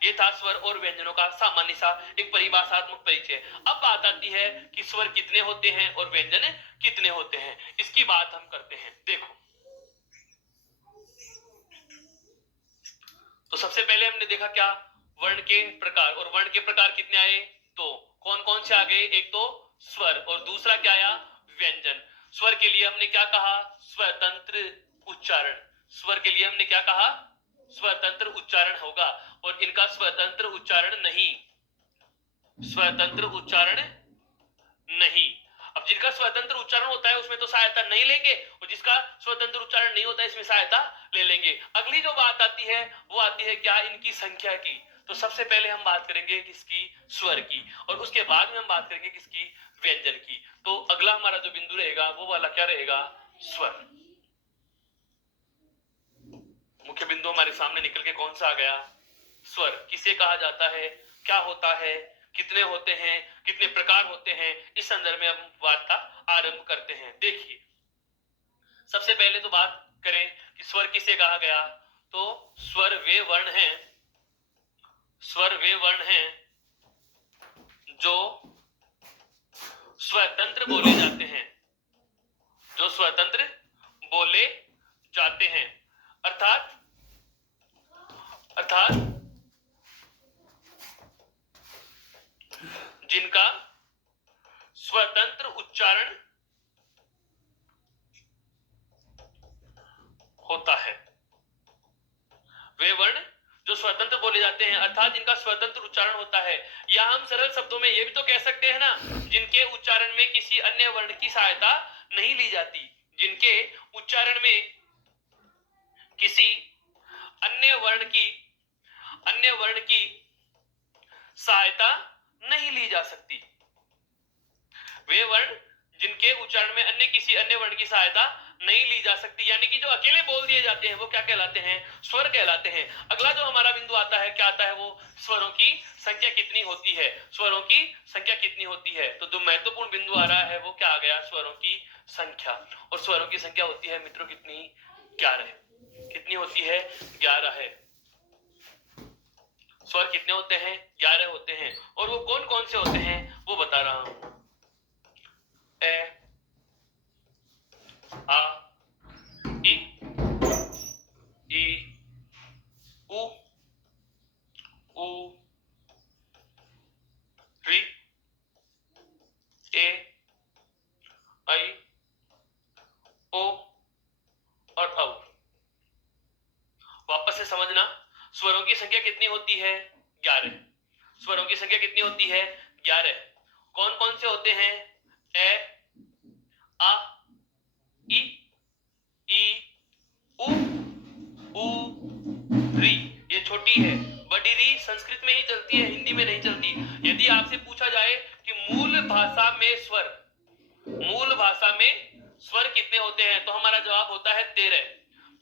ये था स्वर और व्यंजनों का सामान्य सा एक परिभाषात्मक परिचय। अब बात आती है कि स्वर कितने होते हैं और व्यंजन कितने होते हैं, इसकी बात हम करते हैं। देखो, तो सबसे पहले हमने देखा क्या, वर्ण के प्रकार, और वर्ण के प्रकार कितने आए, दो। कौन कौन से आ गए, एक तो स्वर और दूसरा क्या आया, व्यंजन। स्वर के लिए हमने क्या कहा, स्वतंत्र उच्चारण। स्वर के लिए हमने क्या कहा, स्वतंत्र उच्चारण होगा, और इनका स्वतंत्र उच्चारण नहीं, स्वतंत्र उच्चारण नहीं। अब जिनका स्वतंत्र उच्चारण होता है उसमें तो सहायता नहीं लेंगे, और जिसका स्वतंत्र उच्चारण नहीं होता है इसमें सहायता ले लेंगे। अगली जो बात आती है वो आती है क्या, इनकी संख्या की। तो सबसे पहले हम बात करेंगे किसकी, स्वर की, और उसके बाद में हम बात करेंगे किसकी, व्यंजन की। तो अगला हमारा जो बिंदु रहेगा वो वाला क्या रहेगा, स्वर। मुख्य बिंदु हमारे सामने निकल के कौन सा आ गया, स्वर। किसे कहा जाता है, क्या होता है, कितने होते हैं, कितने प्रकार होते हैं, इस संदर्भ में हम वार्ता आरंभ करते हैं। देखिए, सबसे पहले तो बात करें कि स्वर किसे कहा गया, तो स्वर वे वर्ण हैं, स्वर वे वर्ण हैं जो स्वतंत्र बोले जाते हैं, जो स्वतंत्र बोले जाते हैं, अर्थात जिनका स्वतंत्र उच्चारण होता है। वे वर्ण जो स्वतंत्र बोले जाते हैं अर्थात जिनका स्वतंत्र उच्चारण होता है, या हम सरल शब्दों में ये भी तो कह सकते हैं ना, जिनके उच्चारण में किसी अन्य वर्ण की सहायता नहीं ली जाती, जिनके उच्चारण में किसी अन्य वर्ण की सहायता नहीं ली जा सकती। वे वर्ण जिनके उच्चारण में किसी अन्य वर्ण की सहायता नहीं ली जा सकती, यानी कि जो अकेले बोल दिए जाते हैं वो क्या कहलाते हैं, स्वर कहलाते हैं। अगला जो हमारा बिंदु आता है क्या आता है, वो स्वरों की संख्या कितनी होती है, स्वरों की संख्या कितनी होती है। तो जो महत्वपूर्ण बिंदु आ रहा है वो क्या आ गया, स्वरों की संख्या। और स्वरों की संख्या होती है मित्रों कितनी, 11। कितनी होती है, 11 है। स्वर कितने होते हैं, 11 होते हैं। और वो कौन कौन से होते हैं वो बता रहा हूं। ए, आ, ई, ई, उ, री, ए, आई, ओ और औ। वापस से समझना, स्वरों की संख्या कितनी होती है, 11। स्वरों की संख्या कितनी होती है, 11। कौन कौन से होते हैं, ए, आ, ई, उ, री। ये छोटी है, बड़ी री संस्कृत में ही चलती है, हिंदी में नहीं चलती। यदि आपसे पूछा जाए कि मूल भाषा में स्वर कितने होते हैं, तो हमारा जवाब होता है 13।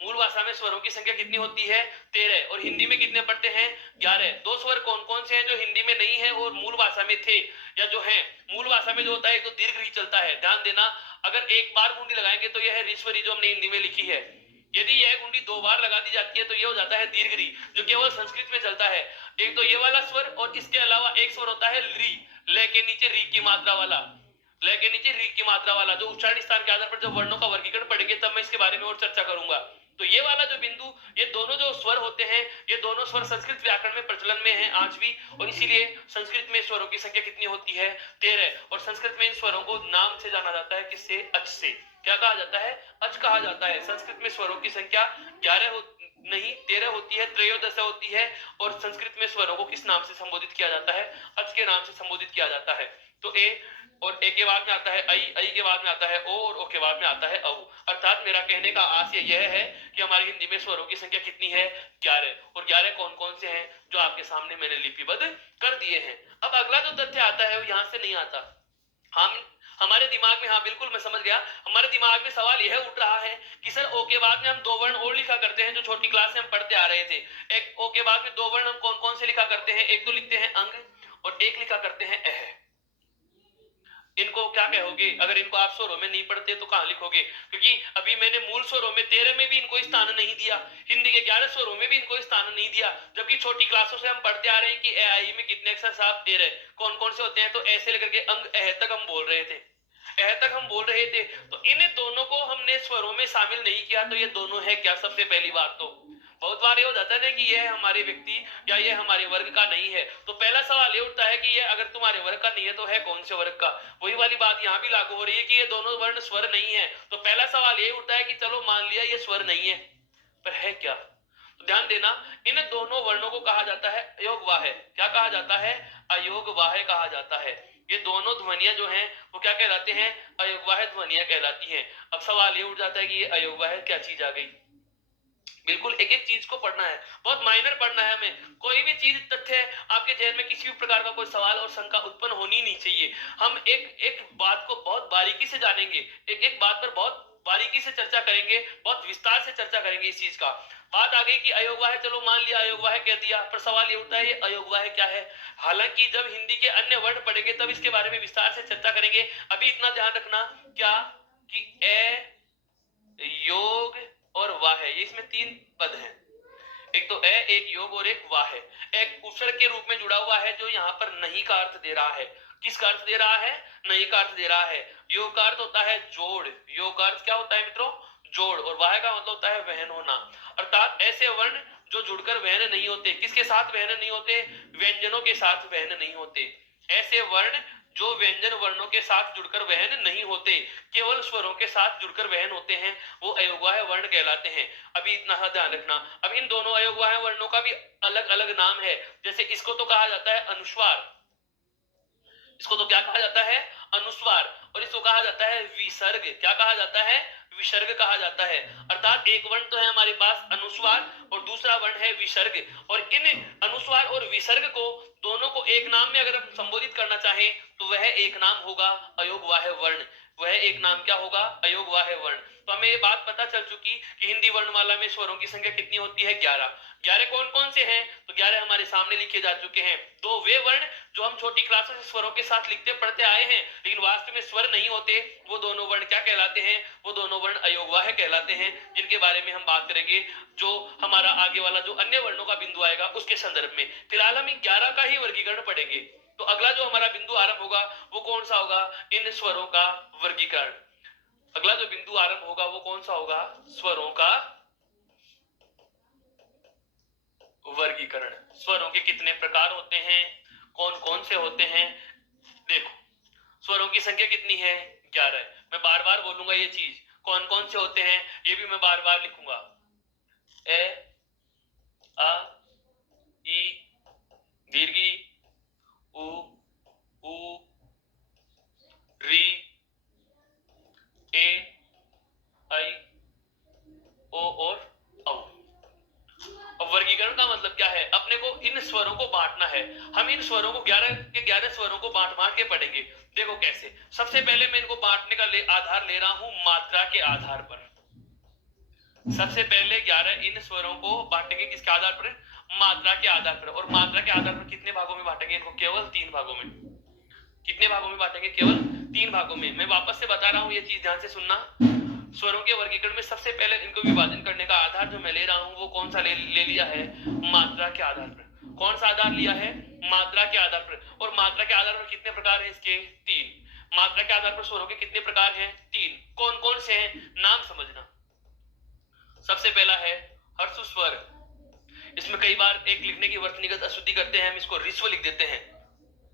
मूल भाषा में स्वरों की संख्या कितनी होती है, 13। और हिंदी में कितने पढ़ते हैं, 11। दो स्वर कौन कौन से हैं जो हिंदी में नहीं है और मूल भाषा में थे, या जो है मूल भाषा में जो होता है, एक तो दीर्घ री चलता है, ध्यान देना। अगर एक बार गुंडी लगाएंगे तो यह है ऋस्वरी जो हमने हिंदी में लिखी है। यदि यह गुंडी 2 बार लगा दी जाती है तो यह हो जाता है दीर्घ री, जो केवल संस्कृत में चलता है। एक तो ये वाला स्वर, और इसके अलावा एक स्वर होता है री, ले के नीचे री की मात्रा वाला, ले के नीचे री की मात्रा वाला, जो उच्चारण स्थान के आधार पर जब वर्णों का वर्गीकरण पढ़ेंगे तब मैं इसके बारे में और चर्चा करूंगा। तो ये वाला जो बिंदु, ये दोनों जो स्वर होते हैं, ये दोनों स्वर संस्कृत व्याकरण में प्रचलन में है आज भी, और इसीलिए संस्कृत में स्वरों की संख्या कितनी होती है, 13। और संस्कृत में इन स्वरों को नाम से जाना जाता है, किससे, अच से। क्या कहा जाता है, अच कहा जाता है। संस्कृत में स्वरों की संख्या 11 नहीं 13 होती है, त्रयोदश होती है। और संस्कृत में स्वरों को किस नाम से संबोधित किया जाता है, अच के नाम से संबोधित किया जाता है। तो ए, और ए के बाद में आता है आई, आई के बाद में आता है ओ, और ओ के बाद में आता है औ। अर्थात मेरा कहने का आशय यह है कि हमारी हिंदी में स्वरों की संख्या कितनी है, 11। और 11 कौन कौन से हैं जो आपके सामने मैंने लिपिबद्ध कर दिए हैं। अब अगला जो तथ्य आता है वो यहां से नहीं आता। हम हमारे दिमाग में, हाँ बिल्कुल मैं समझ गया, हमारे दिमाग में सवाल यह उठ रहा है कि सर ओ के बाद में हम 2 वर्ण और लिखा करते हैं, जो छोटी क्लास में हम पढ़ते आ रहे थे। एक ओ के बाद में 2 वर्ण हम कौन कौन से लिखा करते हैं, एक तो लिखते हैं अंग और एक लिखा करते हैं अह। इनको क्या कहोगे? अगर इनको आप स्वरों में नहीं पढ़ते तो कहां लिखोगे? क्योंकि अभी मैंने मूल स्वरों में 13 में भी इनको स्थान नहीं दिया, हिंदी के 11 स्वरों में भी इनको स्थान नहीं दिया, जबकि छोटी क्लासों से हम पढ़ते आ रहे हैं कि ए आई में कितने अक्षर साहब 13 कौन कौन से होते हैं, तो ऐसे लेकर के अंग अह तक हम बोल रहे थे, अह तक हम बोल रहे थे। तो इन दोनों को हमने स्वरों में शामिल नहीं किया, तो ये दोनों है क्या? सबसे पहली बात तो बहुत बार ये हो जाता है ना कि ये हमारे व्यक्ति या ये हमारे वर्ग का नहीं है, तो पहला सवाल ये उठता है कि ये अगर तुम्हारे वर्ग का नहीं है तो है कौन से वर्ग का? वही वाली बात यहाँ भी लागू हो रही है कि ये दोनों वर्ण स्वर नहीं है, तो पहला सवाल ये उठता है कि चलो मान लिया ये स्वर नहीं है, पर है क्या? तो ध्यान देना, इन दोनों वर्णों को कहा जाता है अयोगवाह्य। क्या कहा जाता है? अयोगवाह्य कहा जाता है। ये दोनों ध्वनियां जो हैं वो क्या कहलाते हैं? अयोगवाह्य ध्वनियां कहलाती हैं। अब सवाल ये उठ जाता है कि ये अयोगवाह्य क्या चीज आ गई? बिल्कुल एक एक चीज को पढ़ना है, बहुत माइनर पढ़ना है हमें। कोई भी चीज तथ्य आपके जहन में किसी भी प्रकार का कोई सवाल और शंका उत्पन्न होनी नहीं चाहिए। हम एक एक बात को बहुत बारीकी से जानेंगे, एक एक बात पर बहुत बारीकी से चर्चा करेंगे, बहुत विस्तार से चर्चा करेंगे इस चीज का। बात आ गई कि अयोगवाह्य, चलो मान लिया अयोगवाह्य कह दिया, पर सवाल ये उठता है ये अयोगवाह्य क्या है? हालांकि जब हिंदी के अन्य वर्ण पढ़ेंगे तब इसके बारे में विस्तार से चर्चा करेंगे। अभी इतना ध्यान रखना क्या कि ए योग और वाह है, ये इसमें 3 पद हैं, एक तो ए, एक योग और एक वाह है। एक उपसर्ग के रूप में जुड़ा हुआ है जो यहाँ पर नहीं का अर्थ दे रहा है। किसका अर्थ दे रहा है? नहीं का अर्थ दे रहा है। योग का अर्थ होता है जोड़, योग का अर्थ क्या होता है मित्रों? जोड़। और वाह का मतलब होता है वहन होना, अर्थात ऐसे वर्ण जो जुड़कर वहन नहीं होते। किसके साथ वहन नहीं होते? व्यंजनों के साथ वहन नहीं होते। ऐसे वर्ण जो व्यंजन वर्णों के साथ जुड़कर वहन नहीं होते, केवल स्वरों के साथ जुड़कर वहन होते हैं, वो अयोगवाह्य वर्ण कहलाते हैं। अभी इतना सा ध्यान रखना। अब इन दोनों अयोगवाह्य वर्णों का भी अलग अलग नाम है। जैसे इसको तो कहा जाता है अनुस्वार, इसको तो क्या कहा जाता है? अनुस्वार। और इसको कहा जाता है विसर्ग। क्या कहा जाता है? विसर्ग कहा जाता है। अर्थात एक वर्ण तो है हमारे पास अनुस्वार और दूसरा वर्ण है विसर्ग, और इन अनुस्वार और विसर्ग को दोनों को एक नाम में अगर हम संबोधित करना चाहें तो वह एक नाम होगा अयोगवाह्य वर्ण। वह एक नाम क्या होगा? अयोगवाह्य वर्ण। तो हमें ये बात पता चल चुकी कि हिंदी वर्णमाला में स्वरों की संख्या कितनी होती है? 11। 11 कौन कौन से हैं? तो 11 हमारे सामने लिखे जा चुके हैं। तो वे वर्ण जो हम छोटी क्लासों से स्वरों के साथ लिखते पढ़ते आए हैं लेकिन वास्तव में स्वर नहीं होते, वो दोनों वर्ण क्या कहलाते हैं? वो दोनों वर्ण अयोगवाह्य कहलाते हैं, जिनके बारे में हम बात करेंगे जो हमारा आगे वाला जो अन्य वर्णों का बिंदु आएगा उसके संदर्भ में। फिलहाल हम 11 का ही वर्गीकरण पढ़ेंगे। तो अगला जो हमारा बिंदु आरंभ होगा वो कौन सा होगा? इन स्वरों का वर्गीकरण। अगला जो बिंदु आरंभ होगा वो कौन सा होगा? स्वरों का वर्गीकरण। स्वरों के कितने प्रकार होते हैं, कौन कौन से होते हैं? देखो, स्वरों की संख्या कितनी है? 11। मैं बार बार बोलूंगा ये चीज, कौन कौन से होते हैं ये भी मैं बार बार लिखूंगा। ए, आ, ई, दीर्घी, उ, री, ए, आई, ओ और औ। अब वर्गीकरण का मतलब क्या है? अपने को इन स्वरों को बांटना है। हम इन स्वरों को 11 के 11 स्वरों को बांट बांट के पढ़ेंगे। देखो कैसे। सबसे पहले मैं इनको बांटने का आधार ले रहा हूं मात्रा के आधार पर। सबसे पहले 11 इन स्वरों को बांटेंगे किसके आधार पर? मात्रा के आधार पर। और मात्रा के आधार पर कितने भागों में बांटेंगे? इनको केवल 3 भागों में। कितने भागों में बांटेंगे? केवल 3 भागों में। मैं वापस से बता रहा हूं, ये चीज ध्यान से सुनना। स्वरों के वर्गीकरण में सबसे पहले इनको विभाजन करने का आधार जो मैं ले रहा हूं वो कौन सा ले लिया है? मात्रा के आधार पर। कौन सा आधार लिया है? मात्रा के आधार पर। और मात्रा के आधार पर कितने प्रकार हैं इसके? 3। मात्रा के आधार पर स्वरों के कितने प्रकार हैं? 3। कौन कौन से हैं? नाम समझना। सबसे पहला है हर्ष स्वर। इसमें कई बार एक लिखने की वर्तनीगत अशुद्धि करते हैं, हम इसको रिस्व लिख देते हैं।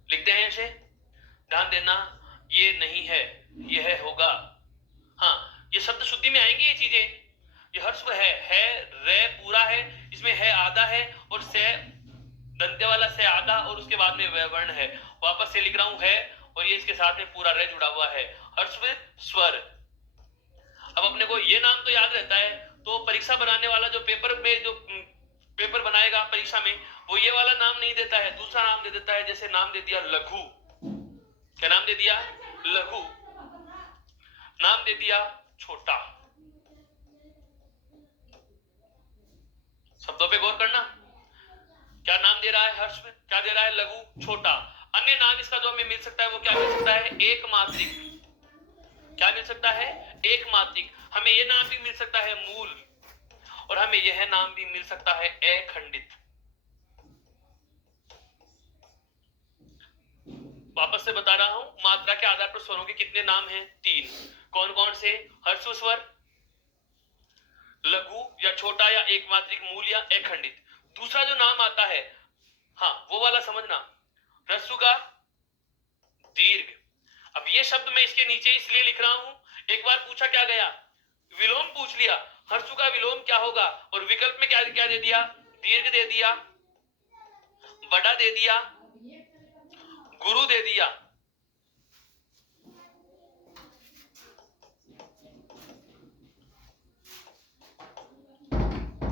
लिखते हैं इसे, ध्यान देना, ये नहीं है, यह होगा। हाँ, ये शब्द शुद्धि में आएंगी ये चीजें। ये हर्ष है रे पूरा है, इसमें है आधा है, और से दंते वाला से आधा, और उसके बाद में वह वर्ण है। वापस से लिख रहा हूं है, और ये इसके साथ में पूरा रे जुड़ा हुआ है। हर्ष स्वर। अब अपने को ये नाम तो याद रहता है, तो परीक्षा बनाने वाला जो पेपर में जो पेपर बनाएगा परीक्षा में, वो ये वाला नाम नहीं देता है, दूसरा नाम दे देता है। जैसे नाम दे दिया लघु। क्या नाम दे दिया? लघु। नाम दे दिया छोटा। शब्दों पे गौर करना। क्या नाम दे रहा है हर्ष में? क्या दे रहा है? लघु, छोटा। अन्य नाम इसका जो हमें मिल सकता है वो क्या मिल सकता है, एक मात्रिक। क्या मिल सकता है, एक मात्रिक। हमें यह नाम भी मिल सकता है मूल, और हमें यह नाम भी मिल सकता है अखंडित। वापस से बता रहा हूं, मात्रा के आधार पर स्वरों के कितने नाम हैं, 3। कौन कौन से, ह्रस्व स्वर, लघु या छोटा या एक मात्रिक, मूल या अखंडित। दूसरा जो नाम आता है, हाँ वो वाला समझना, ह्रस्व का दीर्घ। अब ये शब्द मैं इसके नीचे इसलिए लिख रहा हूं, एक बार पूछा क्या गया, विलोम पूछ लिया, ह्रस्व का विलोम क्या होगा, और विकल्प में क्या क्या दे दिया, दीर्घ दे दिया, बड़ा दे दिया, गुरु दे दिया।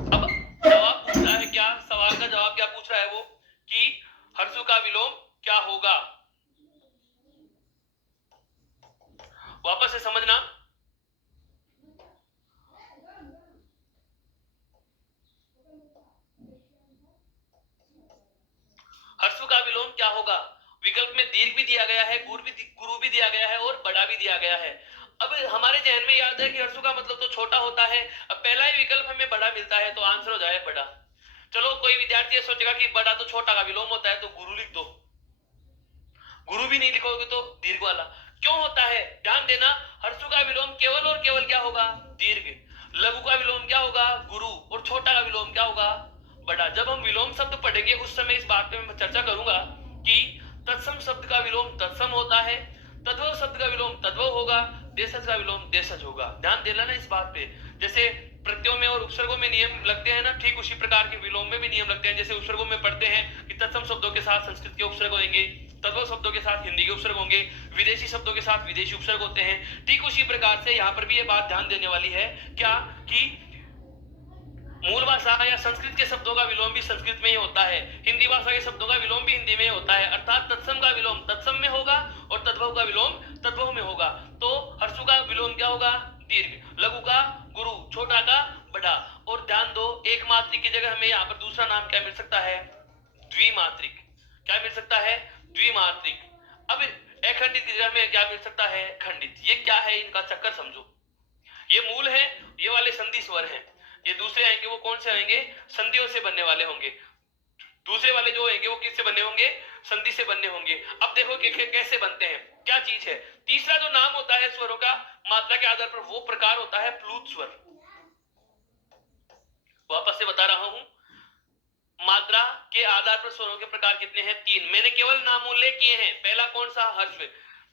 अब जवाब पूछ रहा है क्या, सवाल का जवाब क्या पूछ रहा है वो, कि ह्रस्व का विलोम क्या होगा। वापस से समझना, ह्रस्व का विलोम क्या होगा। विकल्प में दीर्घ भी दिया गया है, गुरु भी दिया गया है, और बड़ा भी दिया गया है। अब हमारे जहन में याद है कि ह्रस्व का मतलब तो छोटा होता है। अब पहला ही विकल्प हमें बड़ा मिलता है, तो आंसर हो जाए बड़ा। चलो कोई विद्यार्थी सोचेगा कि बड़ा तो छोटा का विलोम होता है, तो गुरु लिख दो। गुरु भी नहीं लिखोगे तो दीर्घ वाला क्यों होता है, ध्यान देना। ह्रस्व का विलोम केवल और केवल क्या होगा, दीर्घ। लघु का विलोम क्या होगा, गुरु। और छोटा का विलोम क्या होगा, बड़ा। जब हम विलोम शब्द पढ़ेंगे उस समय इस बात पे मैं चर्चा करूंगा कि तत्सम शब्द का विलोम तत्सम होता है, तद्भव शब्द का विलोम तद्भव होगा, देशज का विलोम देशज होगा। ध्यान देना ना इस बात पे। जैसे प्रत्ययों में और उपसर्गों में नियम लगते हैं ना, ठीक उसी प्रकार के विलोम में भी नियम लगते हैं। जैसे उपसर्गों में पढ़ते हैं कि तत्सम शब्दों के साथ संस्कृत के उपसर्ग होंगे, तद्भव शब्दों के साथ हिंदी के उपसर्ग होंगे, विदेशी शब्दों के साथ विदेशी उपसर्ग होते हैं। ठीक उसी प्रकार से यहाँ पर भी ये बात ध्यान देने वाली है क्या, कि मूल भाषा या संस्कृत के शब्दों का विलोम भी संस्कृत में ही होता है, हिंदी भाषा के शब्दों का विलोम भी हिंदी में होता है। अर्थात तत्सम का विलोम तत्सम में होगा और तद्भव का विलोम तद्भव में होगा। तो ह्रस्व का विलोम क्या होगा, दीर्घ। लघु का गुरु, छोटा का बड़ा। और ध्यान दो, एक मात्रिक की जगह हमें यहाँ पर दूसरा नाम क्या मिल सकता है, द्विमात्रिक। क्या मिल सकता है, द्विमात्रिक। अब अखंडित की जगह में क्या मिल सकता है, खंडित। ये क्या है, इनका चक्कर समझो। ये मूल है, ये वाले संधि स्वर हैं। ये दूसरे आएंगे वो कौन से आएंगे, संधियों से बनने वाले होंगे। दूसरे वाले जो होंगे वो किससे बनने होंगे, संधि से बनने होंगे। अब देखो कि कैसे बनते हैं, क्या चीज है। तीसरा जो नाम होता है स्वरों का मात्रा के आधार पर, वो प्रकार होता है प्लूत स्वर। वापस से बता रहा हूं, मात्रा के आधार पर स्वरों के प्रकार कितने हैं, 3। मैंने केवल नाम उल्लेख किए हैं। पहला कौन सा, हर्ष।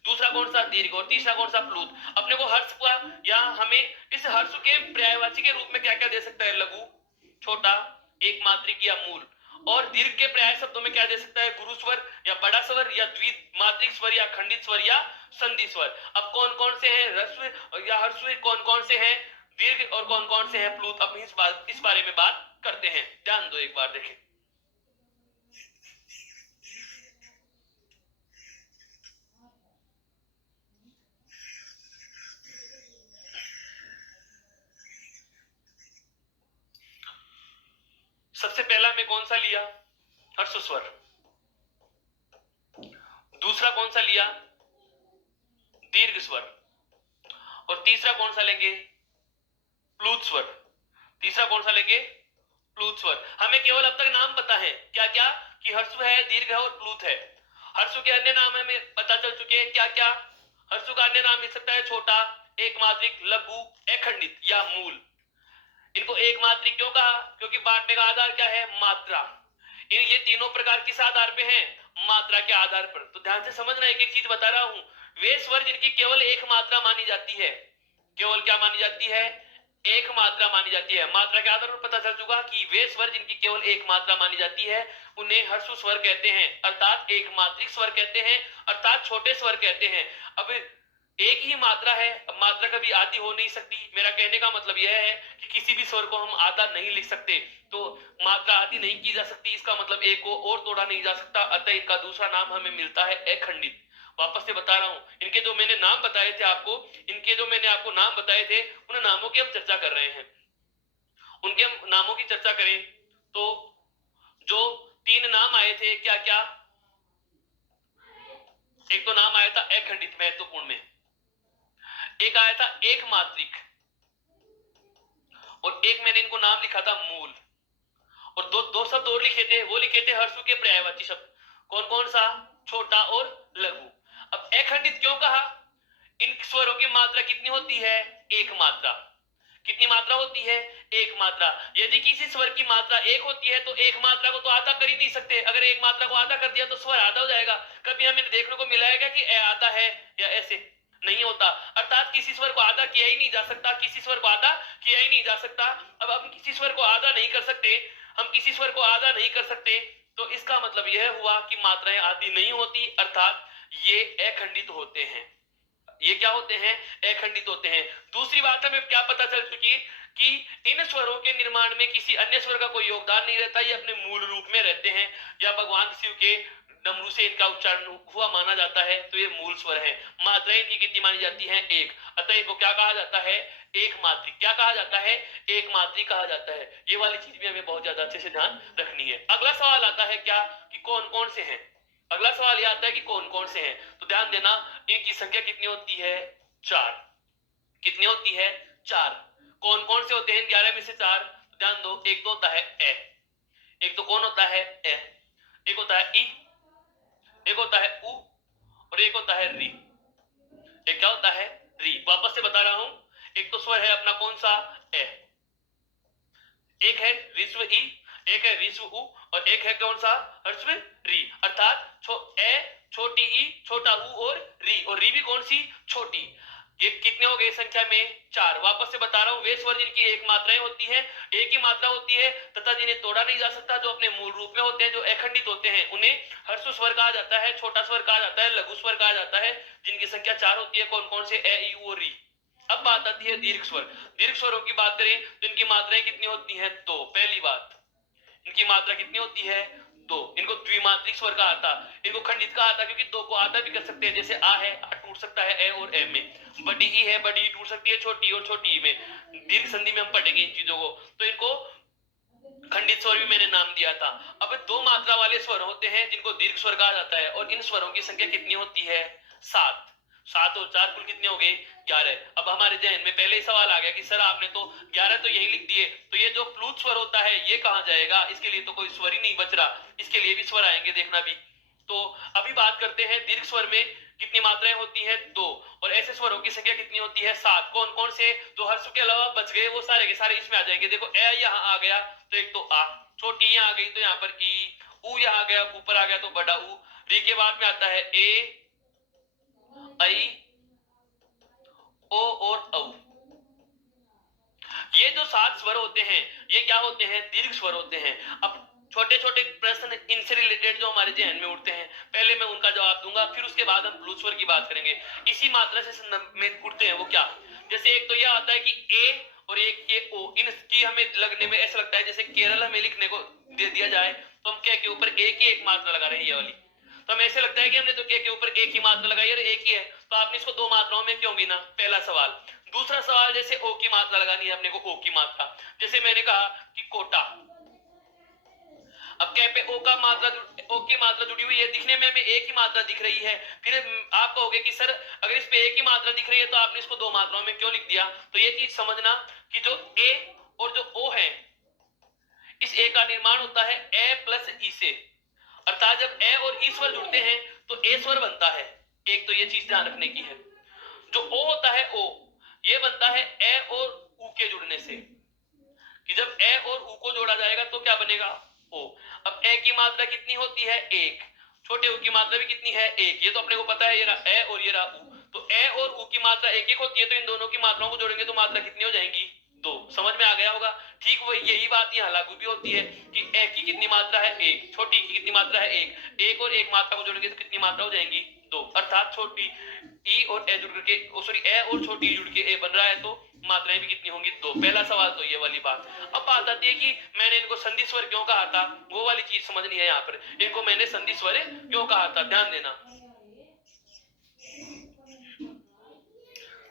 दूसरा कौन सा, दीर्घ। और तीसरा कौन सा, प्लूत। अपने को हर्ष का, या हमें इस हर्ष के पर्यायवाची के रूप में क्या क्या दे सकता है, लघु, छोटा, एक मात्रिक या मूल। और दीर्घ के पर्याय शब्दों में क्या दे सकता है, गुरु स्वर या बड़ा स्वर या द्विमात्रिक स्वर या खंडित स्वर या संधि स्वर। अब कौन कौन से हैं ह्रस्व या हर्स्व, कौन कौन से हैं दीर्घ, और कौन कौन से हैं प्लूत। अब इस बारे में बात करते हैं। ध्यान दो, एक बार देखें। सबसे पहला में कौन सा लिया, हर्ष स्वर। दूसरा कौन सा लिया, दीर्घ स्वर। और तीसरा कौन सा लेंगे, प्लूत स्वर। तीसरा कौन सा लेंगे, प्लूत स्वर। हमें केवल अब तक नाम पता है, क्या क्या, कि हर्ष है, दीर्घ है और प्लूत है। हर्ष के अन्य नाम हमें पता चल चुके हैं, क्या क्या। हर्ष का अन्य नाम मिल सकता है छोटा, एक मात्रिक, लघु, अखंडित या मूल। इनको एक मात्रिक क्यों कहा, क्योंकि बांटने का आधार क्या है, मात्रा। ये तीनों प्रकार किस आधार पे हैं, मात्रा के आधार पर। तो ध्यान से समझना, एक एक चीज बता रहा हूं। वे स्वर जिनकी केवल एक मात्रा मानी जाती है, केवल क्या मानी जाती है, एक मात्रा मानी जाती है। मात्रा के आधार पर पता चल चुका कि वे स्वर जिनकी केवल एक मात्रा मानी जाती है उन्हें हर्ष स्वर कहते हैं, अर्थात एक मात्रिक स्वर कहते हैं, अर्थात छोटे स्वर कहते हैं। अब एक ही मात्रा है, अब मात्रा कभी आधी हो नहीं सकती। मेरा कहने का मतलब यह है कि किसी भी स्वर को हम आधा नहीं लिख सकते, तो मात्रा आधी नहीं की जा सकती, इसका मतलब एक को और तोड़ा नहीं जा सकता। अतः इनका दूसरा नाम हमें मिलता है अखंडित। वापस से बता रहा हूं, इनके जो मैंने नाम बताए थे आपको, इनके जो मैंने आपको नाम बताए थे, उन नामों की हम चर्चा कर रहे हैं। उनके हम नामों की चर्चा करें तो जो 3 नाम आए थे, क्या क्या, एक तो नाम आया था अखंडित महत्वपूर्ण में, एक आया था एक मात्रिक, और एक मैंने इनको नाम लिखा था मूल, और दो शब्द और लिखे थे, वो लिखे थे हर्षु के पर्यायवाची शब्द। कौन कौन सा? छोटा और लघु। अब अखंडित क्यों कहा? इन स्वरों की मात्रा कितनी होती है? एक मात्रा। कितनी मात्रा होती है? एक मात्रा। यदि किसी स्वर की मात्रा एक होती है तो एक मात्रा को तो आधा कर ही नहीं सकते। अगर एक मात्रा को आधा कर दिया तो स्वर आधा हो जाएगा। कभी हमें देखने को मिला है कि ए आधा है या ऐसे? नहीं होता। अर्थात किसी स्वर को आधा किया ही नहीं जा सकता, किसी स्वर को आधा किया ही नहीं जा सकता। अब हम किसी स्वर को आधा नहीं कर सकते, हम किसी स्वर को आधा नहीं कर सकते, तो इसका मतलब यह हुआ कि मात्राएं आधी नहीं होती, अर्थात ये अखंडित होते हैं। ये क्या होते हैं? अखंडित होते हैं। दूसरी बात हमें क्या पता चल चुकी कि इन स्वरों के निर्माण में किसी अन्य स्वर का कोई योगदान नहीं रहता, ये अपने मूल रूप में रहते हैं, या भगवान शिव के डमरू से इनका उच्चारण हुआ माना जाता है, तो ये मूल स्वर है। मात्राएं इनकी कितनी मानी जाती है? एक। अतः इनको क्या कहा जाता है? एक मात्रिक। क्या कहा जाता है? एक मात्रिक कहा जाता है। ये वाली चीज भी हमें बहुत ज्यादा अच्छे से ध्यान रखनी है। अगला सवाल आता है क्या कि कौन कौन से हैं। अगला सवाल यह आता है कि कौन कौन से हैं, तो ध्यान देना इनकी संख्या कितनी होती है? 4। कितनी होती है? 4। कौन कौन से होते हैं 11 में से 4? तो ध्यान दो, एक तो होता है ए, एक तो कौन होता है? ए, एक होता है ई, एक होता है उ, और एक होता है री। एक क्या होता है? री। वापस से बता रहा हूं, एक तो स्वर है अपना कौन सा? ए, एक है ऋस्व ई, एक है ऋस्व उ, और एक है कौन सा? ह्रस्व री। अर्थात ए, छोटी ई, छोटा उ और री भी कौन सी? छोटी। ये कितने हो गए संख्या में? 4। वापस से बता रहा हूं, वे स्वर जिनकी एक मात्राएं होती हैं, एक ही मात्रा होती है, तथा जिन्हें तोड़ा नहीं जा सकता, जो अपने मूल रूप में होते हैं, जो अखंडित होते हैं, उन्हें ह्रस्व स्वर कहा जाता है, छोटा स्वर कहा जाता है, लघु स्वर कहा जाता है, जिनकी संख्या 4 होती है। कौन कौन से? ए, ई, उ और री। अब बात आती है दीर्घ स्वर। दीर्घ स्वरों की बात करें तो इनकी मात्राएं कितनी होती हैं? 2। पहली बात, इनकी मात्रा कितनी होती है? 2। इनको द्विमात्रिक स्वर कहा था, इनको खंडित कहा था, क्योंकि 2 को आधा भी कर सकते हैं। जैसे आ है, आ टूट सकता है ए और एम में। बड़ी ई है, बड़ी ई टूट सकती है छोटी और छोटी ई में। दीर्घ संधि में हम पढ़ेंगे इन चीजों को। तो इनको खंडित स्वर भी मैंने नाम दिया था। अब 2 मात्रा वाले स्वर होते हैं जिनको दीर्घ स्वर कहा जाता है, और इन स्वरों की संख्या कितनी होती है? 7। 7 और 4 कुल कितने हो गए? 11। अब हमारे जहन में पहले ही सवाल आ गया कि सर आपने तो 11 तो यही लिख दिए, तो ये जो प्लूत स्वर होता है ये कहां जाएगा? इसके लिए तो कोई स्वर ही नहीं बच रहा, इसके लिए भी स्वर आएंगे, देखना भी। तो अभी बात करते हैं दीर्घ स्वर में कितनी मात्राएं होती हैं? 2। और ऐसे स्वरों की संख्या कितनी होती है? 7। कौन कौन से? जो हर्ष के अलावा बच गए वो सारे के सारे इसमें आ जाएंगे। देखो ए यहाँ आ गया तो एक तो आ, छोटी यहाँ आ गई तो यहाँ पर ई, ऊ यहाँ आ गया, ऊपर आ गया तो बड़ा ऊ, री के बाद में आता है ए, आई, ओ और औ। ये जो 7 स्वर होते हैं ये क्या होते हैं? दीर्घ स्वर होते हैं। अब छोटे छोटे प्रश्न इनसे रिलेटेड जो हमारे जहन में उठते हैं, पहले मैं उनका जवाब दूंगा, फिर उसके बाद हम ब्लू स्वर की बात करेंगे। इसी मात्रा से संदर्भ में उठते हैं वो क्या? जैसे एक तो यह आता है कि ए और एक के ओ, इनकी हमें लगने में ऐसा लगता है जैसे केरल हमें लिखने को दे दिया जाए तो हम के ऊपर ए की एक मात्रा लगा रहे हैं, ये वाली। तो हमें ऐसे लगता है कि हमने तो के ऊपर एक ही मात्रा लगाई और एक ही है, तो आपने इसको 2 मात्राओं में क्यों गिना? पहला सवाल। दूसरा सवाल, जैसे ओ की मात्रा लगानी है अपने को, ओ की मात्रा, जैसे मैंने कहा कि कोटा। अब क्या पे ओ का मात्रा, ओ की मात्रा जुड़ी हुई है, दिखने में हमें एक ही मात्रा दिख रही है, फिर आप कहोगे कि सर अगर इस पे एक ही मात्रा दिख रही है तो आपने इसको 2 मात्राओं में क्यों लिख दिया? तो ये चीज समझना कि जो ए और जो ओ है, इस ए का निर्माण होता है ए प्लस ई से। अर्थात जब ए और ई स्वर जुड़ते हैं तो ए स्वर बनता है। एक तो ये चीज ध्यान रखने की है। जो ओ होता है ओ, ये बनता है ए और ऊ के जुड़ने से, कि जब ए और ऊ को जोड़ा जाएगा तो क्या बनेगा? ओ। अब ए की मात्रा कितनी होती है? 1। छोटे ऊ की मात्रा भी कितनी है? 1। ये तो अपने को पता है, ये रहा ए और ये रहा ऊ। तो ए और ऊ की मात्रा 1 1 होती है, तो इन दोनों की मात्राओं को जोड़ेंगे तो मात्रा कितनी हो जाएंगी? 2। समझ में आ गया होगा। ठीक वही यही बात यहाँ लागू भी होती है कि ए की कितनी मात्रा है? 1, छोटी की कितनी मात्रा है? 1। 1 और 1 मात्रा को जोड़ेंगे तो कितनी मात्रा हो जाएंगी? 2। अर्थात छोटी ई और ए जुड़ करके, सॉरी ए और छोटी ई जुड़ के ए बन रहा है, तो मात्राएं भी कितनी होंगी? 2। पहला सवाल तो ये वाली बात। अब बात आती है कि मैंने इनको संधि स्वर क्यों कहा था, वो वाली चीज समझनी है यहाँ पर। इनको मैंने संधि स्वर क्यों कहा था, ध्यान देना।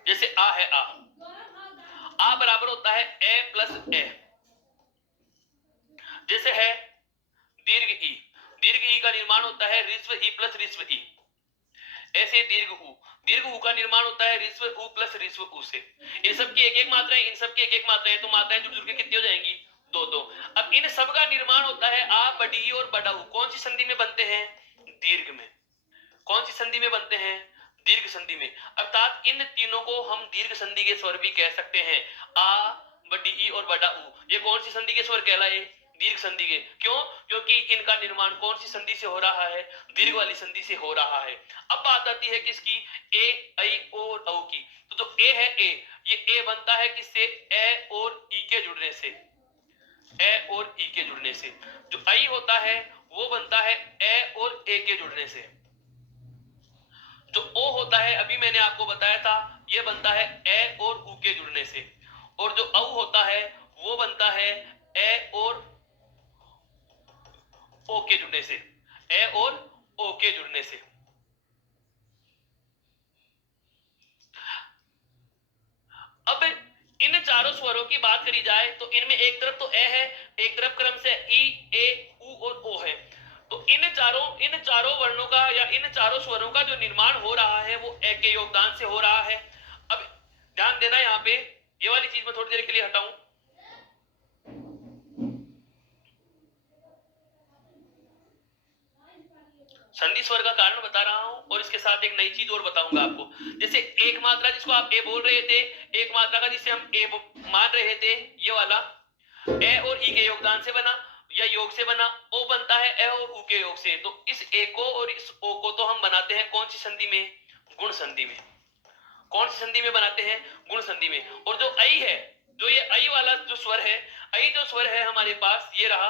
जैसे आ है, आ बराबर होता है ए प्लस ए। जैसे है दीर्घ ई, दीर्घ ई का निर्माण होता है ऋस्व ई प्लस ऋस्व ई। ऐसे दीर्घ ऊ का निर्माण होता है ऋस्व ऊ प्लस ऋस्व ऊ से। इन सब की एक एक मात्राएं, इन सब की एक एक मात्राएं, तो मात्राएं जुड़ जुड़ के कितनी हो जाएंगी? दो दो। अब इन सब का निर्माण होता है आ बड़ी और बड़ा ऊ। कौन सी संधि में बनते हैं? दीर्घ में। कौन सी संधि में बनते हैं? दीर्घ संधि में। अर्थात इन तीनों को हम दीर्घ संधि के स्वर भी कह सकते हैं। आ बड़ी ई और बड़ा ऊ, ये कौन सी संधि के स्वर कहलाए? दीर्घ संधि के। क्यों? क्योंकि इनका निर्माण कौन सी संधि से हो रहा है? दीर्घ वाली संधि से हो रहा है। अब बात आती है किसकी? ए ऐ और औ की। तो जो ए है ए, ये ए बनता है किससे? ए और ई के जुड़ने से। ए और ई के जुड़ने से। जो ऐ होता है वो बनता है ए और ए के जुड़ने से। जो ओ होता है अभी मैंने आपको बताया था, ये बनता है ए और ऊ के जुड़ने से। और जो औ होता है वो बनता है ए और ओ के जुड़ने से। ए और ओ के जुड़ने से। अब इन चारों स्वरों की बात करी जाए तो इनमें एक तरफ तो ए है, एक तरफ क्रम से ई, ए, ऊ और ओ है। तो इन चारों वर्णों का या इन चारों स्वरों का जो निर्माण हो रहा है वो ए के योगदान से हो रहा है। अब ध्यान देना, यहाँ पे ये वाली चीज मैं थोड़ी देर के लिए हटाऊं। संधि स्वर का कारण बता रहा हूं और इसके साथ एक नई चीज और बताऊंगा आपको। जैसे एक मात्रा जिसको आप ए बोल रहे थे, एक मात्रा का जिसे हम ए मान रहे थे, ये वाला ए और ई के योगदान से बना या योग से बना। ओ बनता है ए और ऊ के योग से। तो इस ए को और इस ओ को तो हम बनाते हैं कौन सी संधि में? गुण संधि में। कौन सी संधि में बनाते हैं? गुण संधि में। और जो ऐ है, जो ये ऐ वाला जो स्वर है, ऐ जो स्वर है हमारे पास ये रहा,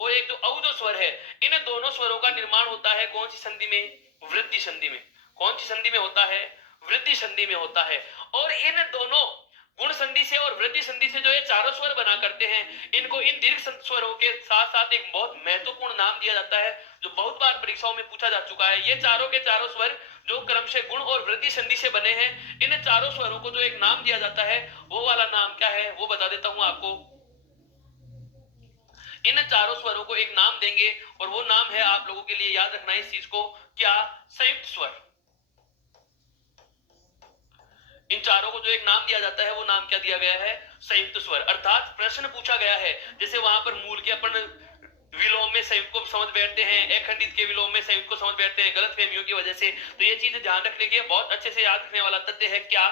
और एक जो औ जो स्वर है, इन दोनों स्वरों का निर्माण होता है कौन सी संधि में? वृद्धि संधि में। कौन सी संधि में होता है? वृद्धि संधि में होता है। और इन दोनों गुण संधि से और वृद्धि संधि से जो ये चारों स्वर बना करते हैं, इनको इन दीर्घ स्वरों के साथ साथ एक बहुत महत्वपूर्ण नाम दिया जाता है, जो बहुत बार परीक्षाओं में पूछा जा चुका है। ये चारों के चारों स्वर जो क्रम से गुण और वृद्धि संधि से बने हैं, इन चारों स्वरों को जो एक नाम दिया जाता है, वो वाला नाम क्या है वो बता देता हूं आपको। इन चारों स्वरों को एक नाम देंगे और वो नाम है, आप लोगों के लिए याद रखना इस चीज को, क्या? संयुक्त स्वर। इन चारों को जो एक नाम दिया जाता है वो नाम क्या दिया गया है? संयुक्त स्वर। अर्थात प्रश्न पूछा गया है, जैसे वहां पर मूल के अपन विलोम में संयुक्त को समझ बैठते हैं, एक खंडित के विलोम में संयुक्त को समझ बैठते हैं गलत फहमियों की वजह से। तो ये चीज ध्यान रखने के बहुत अच्छे से याद रखने वाला तथ्य है क्या?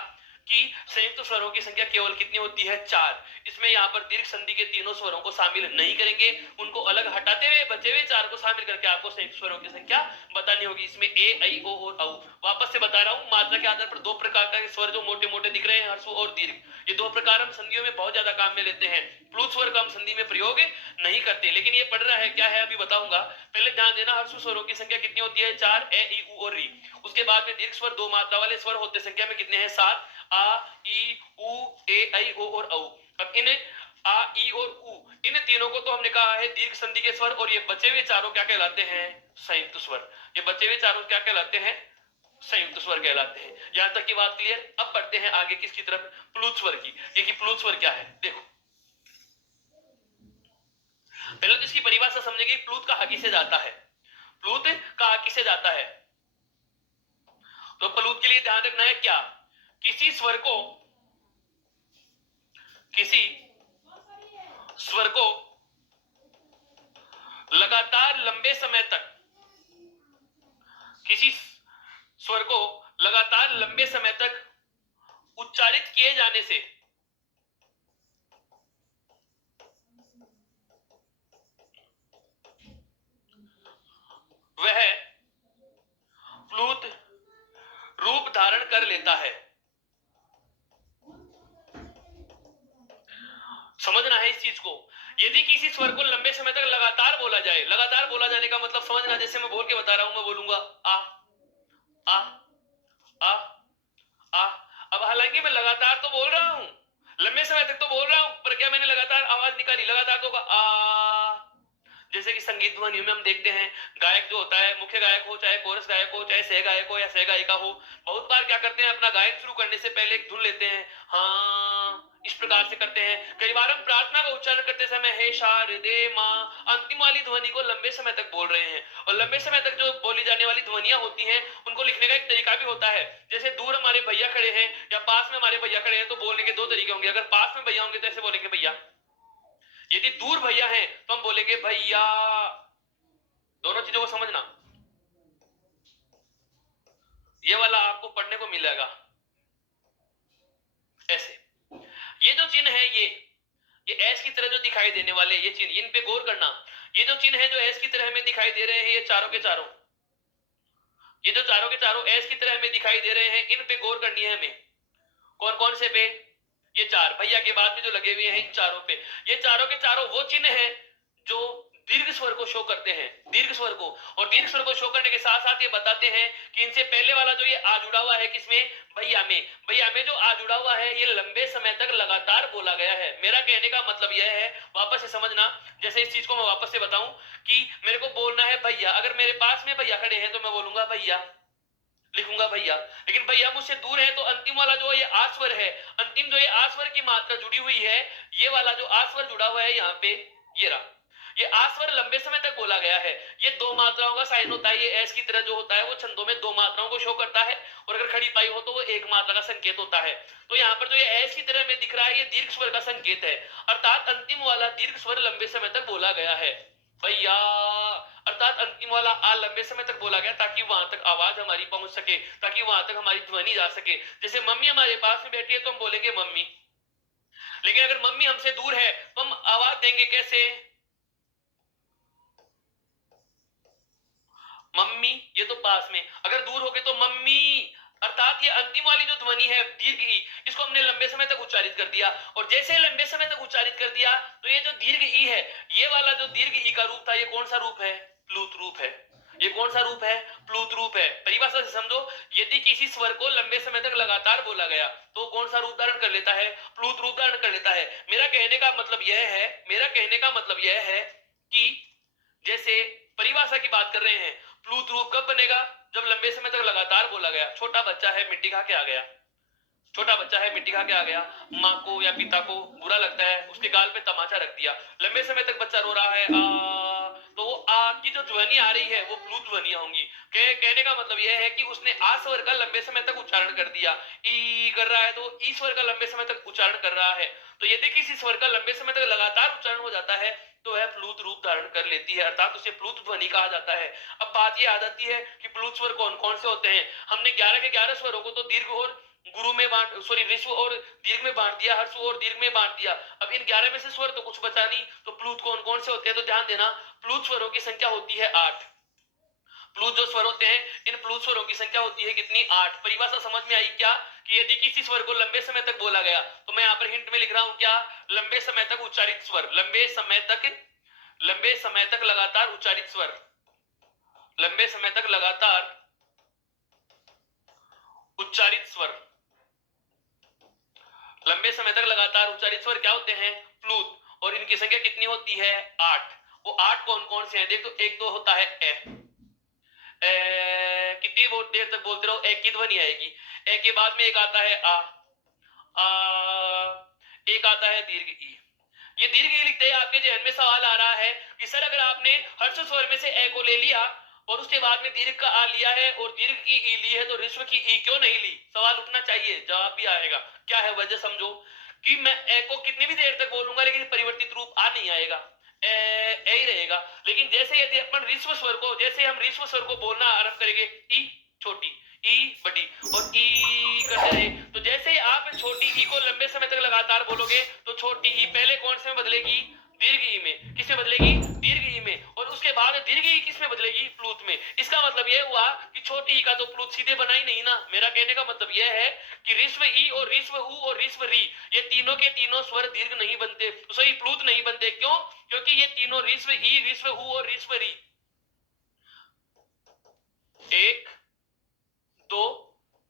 कि संयुक्त स्वरों की संख्या केवल कितनी होती है? 4। इसमें यहाँ पर दीर्घ संधि के तीनों स्वरों को शामिल नहीं करेंगे, उनको अलग हटाते हुए बचे हुए 4 को शामिल करके आपको संयुक्त स्वरों की संख्या बतानी होगी। इसमें ए, ऐ, ओ और औ। वापस से बता रहा हूं, मात्रा के आधार पर दो प्रकार के स्वर जो मोटे मोटे दिख रहे हैं, ह्रस्व और दीर्घ, ये दो प्रकार हम संधियों में बहुत ज्यादा काम में लेते हैं। प्लुत स्वर का हम संधि में प्रयोग नहीं करते, लेकिन ये पढ़ रहा है क्या है अभी बताऊंगा। पहले ध्यान देना, ह्रस्व स्वरों की संख्या कितनी होती है? 4, ए, ई, ऊ और री। उसके बाद में दीर्घ स्वर दो मात्रा वाले स्वर होते संख्या में कितने हैं? 7, आ, ई, ऊ, ए, ऐ, ओ और औ। अब इन आ, ई और ऊ, इन तीनों को तो हमने कहा है दीर्घ संधि के स्वर, और ये बचे हुए चारों क्या कहलाते हैं? संयुक्त स्वर। ये बचे हुए चारों क्या कहलाते हैं? संयुक्त स्वर कहलाते हैं। यहां तक की बात क्लियर। अब बढ़ते हैं आगे किसकी तरफ? प्लुत स्वर की। ये कि प्लुत स्वर क्या है देखो। पहले तो इसकी परिभाषा समझेंगे, प्लुत कहा किसे जाता है? प्लुत कहा किसे जाता है? तो प्लुत के लिए ध्यान रखना है क्या? किसी स्वर को लगातार लंबे समय तक, किसी स्वर को लगातार लंबे समय तक उच्चारित किए जाने से वह प्लुत रूप धारण कर लेता है। समझना है इस चीज को। यदि किसी स्वर को लंबे समय तक लगातार बोला जाए, लगातार बोला जाने का मतलब समझना, जैसे मैं बोल के बता रहा हूं, मैं बोलूंगा आ आ आ आ। अब हालांकि मैं लगातार तो बोल रहा हूं, लंबे समय तक तो बोल रहा हूं, पर क्या मैंने लगातार आवाज निकाली? लगातार तो आ, जैसे कि संगीत ध्वनियों में हम देखते हैं गायक जो होता है, मुख्य गायक हो चाहे कोरस गायक हो चाहे सह गायक हो या सह गायिका हो, बहुत बार क्या करते हैं, अपना गायन शुरू करने से पहले एक धुन लेते हैं, हाँ इस प्रकार से करते हैं। कई बार हम प्रार्थना का उच्चारण करते समय हे शारदे माँ, अंतिम वाली ध्वनि को लंबे समय तक बोल रहे हैं। और लंबे समय तक जो बोली जाने वाली ध्वनियां होती हैं उनको लिखने का एक तरीका भी होता है। जैसे दूर हमारे भैया खड़े हैं या पास में हमारे भैया खड़े हैं तो बोलने के दो तरीके होंगे। अगर पास में भैया होंगे तो ऐसे बोलेंगे भैया, यदि दूर भैया हैं तो हम बोलेंगे भैया। दोनों चीजों को समझना, ये वाला आपको पढ़ने को मिलेगा ऐसे। ये जो चिन्ह है ये एस की तरह जो दिखाई देने वाले ये चिन्ह, इन पे गौर करना। ये जो चिन्ह है जो एस की तरह हमें दिखाई दे रहे हैं, ये चारों के चारों, ये जो चारों के चारों एस की तरह हमें दिखाई दे रहे हैं, इन पे गौर करनी है हमें। कौन कौन से पे? ये चार भैया के बाद में जो लगे हुए हैं इन चारों पे। ये चारों के चारों वो चिन्ह है जो दीर्घ स्वर को शो करते हैं, दीर्घ स्वर को। और दीर्घ स्वर को शो करने के साथ साथ ये बताते हैं कि इनसे पहले वाला जो ये आ जुड़ा हुआ है किसमें? भैया में। भैया में जो आ जुड़ा हुआ है ये लंबे समय तक लगातार बोला गया है। मेरा कहने का मतलब यह है, वापस से समझना, जैसे इस चीज को मैं वापस से बताऊं कि मेरे को बोलना है भैया, अगर मेरे पास में भैया खड़े हैं तो मैं बोलूंगा भैया, लिखूंगा भैया। लेकिन भैया मुझसे दूर है तो अंतिम वाला जो ये आ स्वर है, अंतिम जो ये आ स्वर की मात्रा जुड़ी हुई है, ये वाला जो आ स्वर जुड़ा हुआ है यहाँ पे, ये रहा, ये आ स्वर लंबे समय तक बोला गया है। ये दो मात्राओं का साइन होता है। ये एस की तरह जो होता है वो छंदों में दो मात्राओं को शो करता है, और अगर खड़ी पाई हो तो वो एक मात्रा का संकेत होता है। तो यहाँ पर जो ये एस की तरह में दिख रहा है ये दीर्घ स्वर का संकेत है, अर्थात अंतिम वाला दीर्घ स्वर लंबे समय तक बोला गया है भैया। अर्थात अंतिम वाला आ लंबे समय तक बोला गया ताकि वहां तक आवाज हमारी पहुंच सके, ताकि वहां तक हमारी ध्वनि जा सके। जैसे मम्मी हमारे पास में बैठी है तो हम बोलेंगे मम्मी, लेकिन अगर मम्मी हमसे दूर है तो हम आवाज देंगे कैसे? मम्मी, ये तो पास में, अगर दूर हो गए तो मम्मी। अर्थात ये अंतिम वाली जो ध्वनि है दीर्घ ई, इसको हमने लंबे समय तक उच्चारित कर दिया, और जैसे लंबे समय तक उच्चारित कर दिया तो ये जो दीर्घ ई है, ये वाला जो दीर्घ ई का रूप था, ये कौन सा रूप है? प्लूत रूप है। ये कौन सा रूप है? प्लूत रूप है। परिभाषा से समझो, यदि किसी स्वर को लंबे समय तक लगातार बोला गया तो कौन सा रूप धारण कर लेता है? प्लूत रूप धारण कर लेता है। मेरा कहने का मतलब यह है, मेरा कहने का मतलब यह है कि जैसे परिभाषा की बात कर रहे हैं, प्लूत रूप कब बनेगा? जब लंबे समय तक लगातार बोला गया। छोटा बच्चा है मिट्टी खा के आ गया, छोटा बच्चा है मिट्टी खा के आ गया, माँ को या पिता को बुरा लगता है, उसके गाल पे तमाचा रख दिया, लंबे समय तक बच्चा रो रहा है आ, तो वो आ की जो ध्वनि आ रही है वो प्लूत ध्वनियां होंगी। कहने का मतलब यह है कि उसने आ स्वर का लंबे समय तक उच्चारण कर दिया। ई कर रहा है तो ई स्वर का लंबे समय तक उच्चारण कर रहा है। तो यदि किसी स्वर का लंबे समय तक लगातार उच्चारण हो जाता है तो वह प्लूत रूप धारण कर लेती है, अर्थात उसे प्लूत ध्वनि कहा जाता है। अब बात यह आ जाती है कि प्लूत स्वर कौन कौन से होते हैं। हमने 11 के 11 स्वरों को तो दीर्घ और गुरु में बांट, सॉरी ऋस्व और दीर्घ में बांट दिया, हर्ष और दीर्घ में बांट दिया। अब इन 11 में से स्वर तो कुछ बचा नहीं, तो प्लूत कौन कौन से होते हैं? तो ध्यान देना, प्लूत स्वरों की संख्या होती है 8। प्लूत जो स्वर होते हैं, इन प्लूत स्वरों की संख्या होती है कितनी? 8। परिभाषा समझ में आई क्या? कि यदि किसी स्वर को लंबे समय तक बोला गया, तो मैं यहाँ पर हिंट में लिख रहा हूं क्या? लंबे समय तक उच्चारित स्वर, लंबे समय तक लगातार उच्चारित स्वर, लंबे समय तक लगातार उच्चारित स्वर, लंबे समय तक लगातार उच्चारित स्वर क्या होते हैं? प्लूत। और इनकी संख्या कितनी होती है? 8। वो 8 कौन कौन से हैं? देख, तो एक तो होता है कितनी देर तक बोलते रहो ए की ध्वनि आएगी। ए के बाद में एक आता है आ, एक आता है दीर्घ ई। ये दीर्घ ई लिखते हैं आपके जहन में सवाल आ रहा है कि सर अगर आपने हर्ष स्वर में से ए को ले लिया और उसके बाद में दीर्घ का आ लिया है और दीर्घ की ई ली है, तो ऋस्व की ई क्यों नहीं ली? सवाल उठना चाहिए, जवाब भी आएगा। क्या है वजह? समझो कि मैं ए को कितनी भी देर तक बोलूंगा लेकिन परिवर्तित रूप आ नहीं आएगा, ए ही रहेगा। लेकिन जैसे यदि अपन ऋस्व स्वर को, जैसे हम ऋस्व स्वर को बोलना आरंभ करेंगे, ई छोटी, ई बड़ी और ई करते रहे, तो जैसे ही आप छोटी ई को लंबे समय तक लगातार बोलोगे तो छोटी ई पहले कौन से में बदलेगी? दीर्घ ई में। किसमें बदलेगी? दीर्घ ई में। और उसके बाद दीर्घ ई किसमें बदलेगी? प्लूत में। इसका मतलब यह हुआ कि छोटी ई का तो प्लूत सीधे बना ही नहीं ना। मेरा कहने का मतलब यह है कि ऋस्व ई और ऋस्व उ और ऋस्व री, ये तीनों के तीनों स्वर दीर्घ नहीं बनते, सॉरी प्लूत नहीं बनते। क्यों? क्योंकि ये तीनों ऋस्व ई, ऋस्व उ और ऋस्व री, 1 2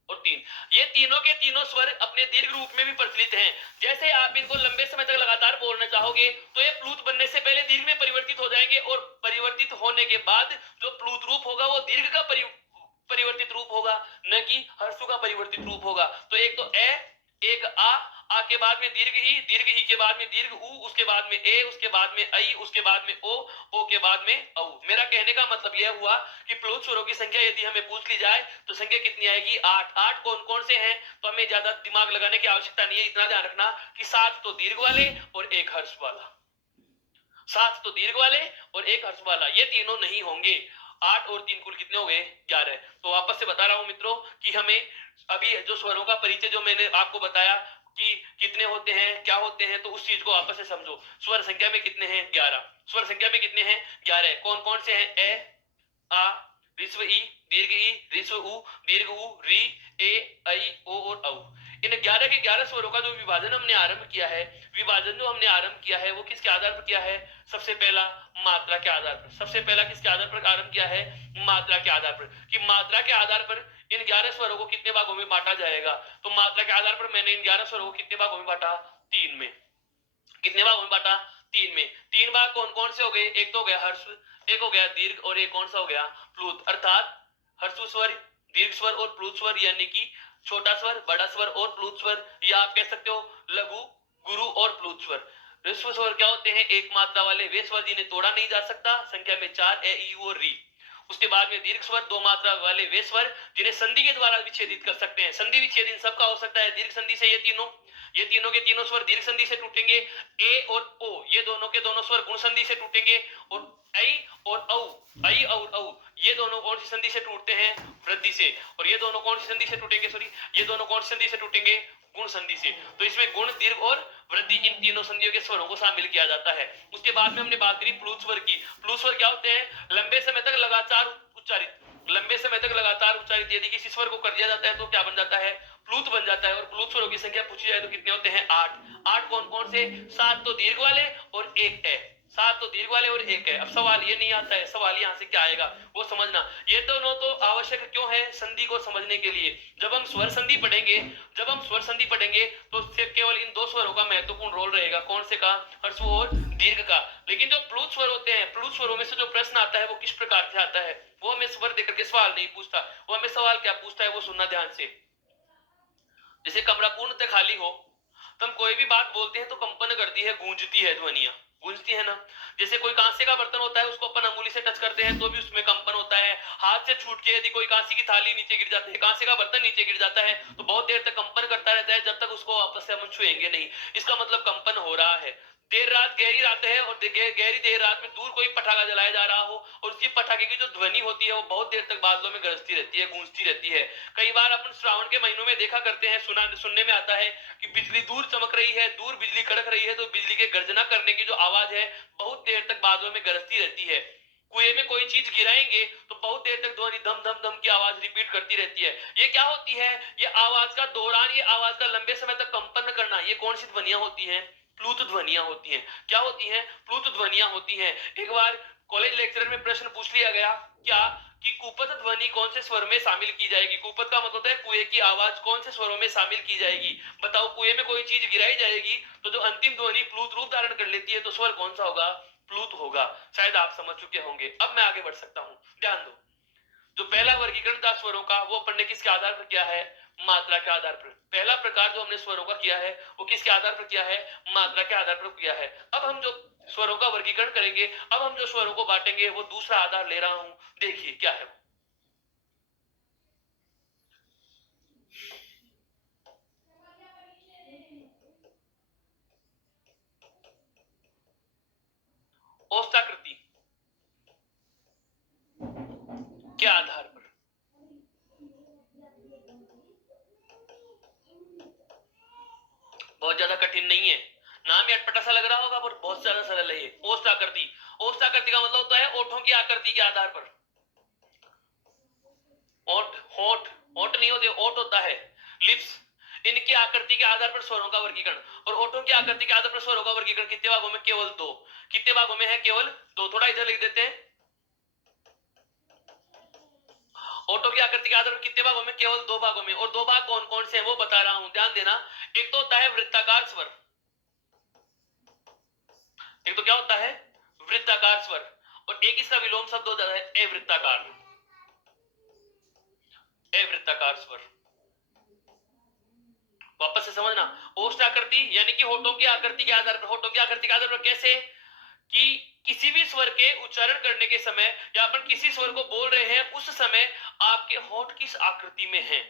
और 3, ये तीनों के तीनों स्वर अपने दीर्घ रूप में भी प्रचलित हैं। जैसे आप इनको लंबे समय तक लगातार बोलना चाहोगे तो ये प्लूत बनने से पहले दीर्घ में परिवर्तित हो जाएंगे और परिवर्तित होने के बाद जो प्लूत रूप होगा वो दीर्घ का परिवर्तित रूप होगा, न कि हर्षु का परिवर्तित रूप होगा। तो एक तो ए, एक आ के बाद में दीर्घ ई के बाद में दीर्घ उ, उसके बाद में ए, उसके बाद में आई, उसके बाद में ओ के बाद में औ। मेरा कहने का मतलब यह हुआ कि प्लुत स्वरों की संख्या यदि हमें पूछ ली जाए तो संख्या कितनी आएगी? 8। 8 कौन कौन से हैं? तो हमें ज्यादा दिमाग लगाने की आवश्यकता नहीं है, इतना ध्यान रखना कि 7 तो दीर्घ वाले और 1 हर्ष वाला, 7 तो दीर्घ वाले और 1 हर्ष वाला, ये तीनों नहीं होंगे। 8 और 3 कुल कितने हो गए? 11। तो वापस से बता रहा हूं मित्रों कि हमें अभी जो स्वरों का परिचय जो मैंने आपको बताया कि कितने होते हैं, क्या होते हैं, तो उस चीज को वापस से समझो। स्वर संख्या में कितने हैं? 11। स्वर संख्या में कितने हैं? 11। कौन कौन से हैं? ए, आ, ऋस्व ई, दीर्घ ई, ऋस्व उ, दीर्घ उ, री, ए, आई, ओ और औ। इन 11 के 11 स्वरों का जो विभाजन हमने आरंभ किया है, विभाजन जो हमने आरंभ किया है वो किसके आधार पर किया है? सबसे पहला मात्रा के आधार पर। सबसे पहला किसके आधार पर आरंभ किया है? मात्रा के आधार पर, कि मात्रा के आधार पर इन 11 स्वरों को कितने भागों में बांटा जाएगा। तो मात्रा के आधार पर मैंने इन 11 स्वरों को कितने भागों में बांटा? 3 में। कितने भागों में बांटा? 3 में। 3 भाग कौन कौन से हो गए? एक तो हो गया हर्ष, एक हो गया दीर्घ और एक कौन सा हो गया? प्लुत। अर्थात हर्षु स्वर, दीर्घ स्वर और प्लुत स्वर, यानी कि छोटा स्वर, बड़ा स्वर और प्लुत स्वर, या आप कह सकते हो लघु, गुरु और प्लुत स्वर। ऋस्व स्वर क्या होते हैं? एक मात्रा वाले वे स्वर जिन्हें तोड़ा नहीं जा सकता, संख्या में 4, ए, ई, ओ, री। उसके बाद में दीर्घ स्वर, 2 मात्रा वाले वे स्वर जिन्हें संधि के द्वारा विच्छेदित कर सकते हैं। संधि विच्छेद इन सबका हो सकता है दीर्घ संधि से। ये तीनों के तीनों स्वर दीर्घ संधि से टूटेंगे। ए और ओ, ये दोनों के दोनों स्वर गुण संधि से टूटेंगे। और आई और औ, आई और औ, ये दोनों कौन सी संधि से टूटते हैं? वृद्धि से। और ये दोनों कौन सी संधि से टूटेंगे? सॉरी, ये दोनों कौन सी संधि से टूटेंगे? गुण संधि से। तो इसमें गुण, दीर्घ और वृद्धि, इन तीनों संधियों के स्वरों को शामिल किया जाता है। उसके बाद में हमने बात करी प्लुत स्वर की। प्लुत स्वर क्या होते हैं? लंबे समय तक लगातार उच्चारित, लंबे समय तक लगातार उच्चारित। यदि किसी स्वर को कर दिया जाता है तो क्या बन जाता है? प्लुत बन जाता है। और प्लुत स्वरों की संख्या पूछी जाए तो कितने होते हैं? 8। 8 कौन कौन से? 7 तो दीर्घ वाले और 1 है। 7 तो दीर्घ वाले और 1 है। अब सवाल ये नहीं आता है, सवाल यहाँ से क्या आएगा वो समझना। ये दोनों तो आवश्यक क्यों है? संधि को समझने के लिए। जब हम स्वर संधि पढ़ेंगे, तो सिर्फ केवल इन 2 स्वरों का महत्वपूर्ण रोल रहेगा। कौन से का? हर्ष और दीर्घ का। लेकिन जो प्लुत स्वर होते हैं, प्लुत स्वरों में से जो प्रश्न आता है वो किस प्रकार से आता है? वो हमें स्वर देकर के सवाल नहीं पूछता, वो हमें सवाल क्या पूछता है वो सुनना ध्यान से। जैसे कमरा पूर्णतः खाली हो तो हम कोई भी बात बोलते हैं तो कंपन करती है, गूंजती है, ध्वनियां गूंजती है ना। जैसे कोई कांसे का बर्तन होता है, उसको अपन अंगुली से टच करते हैं तो भी उसमें कंपन होता है। हाथ से छूट के यदि कोई कांसे की थाली नीचे गिर जाती है, कांसे का बर्तन नीचे गिर जाता है तो बहुत देर तक कंपन करता रहता है, जब तक उसको वापस से हम छुएंगे नहीं। इसका मतलब कंपन हो रहा है। देर रात, गहरी रात है और गहरी देर रात में दूर कोई पटाखा जलाया जा रहा हो और उसकी पटाखे की जो ध्वनि होती है वो बहुत देर तक बादलों में गरजती रहती है, गूंजती रहती है। कई बार अपन श्रावण के महीनों में देखा करते हैं, सुनने में आता है कि बिजली दूर चमक रही है, दूर बिजली कड़क रही है, तो बिजली के गर्जना करने की जो आवाज है बहुत देर तक बादलों में गरजती रहती है। कुएं में कोई चीज गिराएंगे तो बहुत देर तक ध्वनि धम धम धम की आवाज रिपीट करती रहती है। ये क्या होती है? ये आवाज का दोहरान, ये आवाज का लंबे समय तक कंपन करना। ये कौन सी ध्वनियां होती हैं? प्लुत ध्वनियां होती हैं। क्या होती हैं? प्लुत ध्वनियां होती हैं। एक बार कॉलेज लेक्चर में प्रश्न पूछ लिया गया क्या कि कुपथ ध्वनि कौन से स्वर में शामिल की जाएगी। कुपथ का मतलब है कुएं की आवाज कौन से स्वरों में शामिल की जाएगी। बताओ, कुएं में कोई चीज गिराई जाएगी तो जो अंतिम ध्वनि प्लुत रूप धारण कर लेती है तो स्वर कौन सा होगा? प्लुत होगा। शायद आप समझ चुके होंगे। अब मैं आगे बढ़ सकता हूं, ध्यान दो। जो पहला वर्गीकरण था स्वरों का, वो पढ़ने किसके आधार पर किया है? मात्रा के आधार पर। पहला प्रकार जो हमने स्वरों का किया है वो किसके आधार पर किया है? मात्रा के आधार पर किया है। अब हम जो स्वरों का वर्गीकरण करेंगे, अब हम जो स्वरों को बांटेंगे, वो दूसरा आधार ले रहा हूं। देखिए क्या है। औष्ठाकृति के आधार पर। बहुत ज्यादा कठिन नहीं है, नाम ही अटपटा सा लग रहा होगा पर बहुत ज्यादा सरल है ये। औष्ठाकृति, औष्ठाकृति का मतलब होता है ओठों की आकृति के आधार पर। ओठ, होठ, होठ नहीं होते, ओठ होता है, लिप्स। इनकी आकृति के आधार पर स्वरों का वर्गीकरण। और ओठों की आकृति के आधार पर स्वरों का वर्गीकरण कितने भागों में? केवल 2। कितने भागों में है? केवल 2। थोड़ा इधर लिख देते हैं। होठों की आकृति के आधार पर कितने भागों में? केवल 2 भागों में। और 2 भाग कौन कौन से हैं वो बता रहा हूं, ध्यान देना। एक तो होता है वृत्ताकार स्वर, एक तो क्या होता है? वृत्ताकार स्वर, और एक इसका विलोम शब्द होता है अवृत्ताकार, अवृत्ताकार स्वर। वापस से समझना, ओष्ठ आकृति यानी कि होठों की आकृति के आधार पर, होठों की आकृति के आधार पर कैसे कि किसी भी स्वर के उच्चारण करने के समय या अपन किसी स्वर को बोल रहे हैं उस समय आपके होठ किस आकृति में है,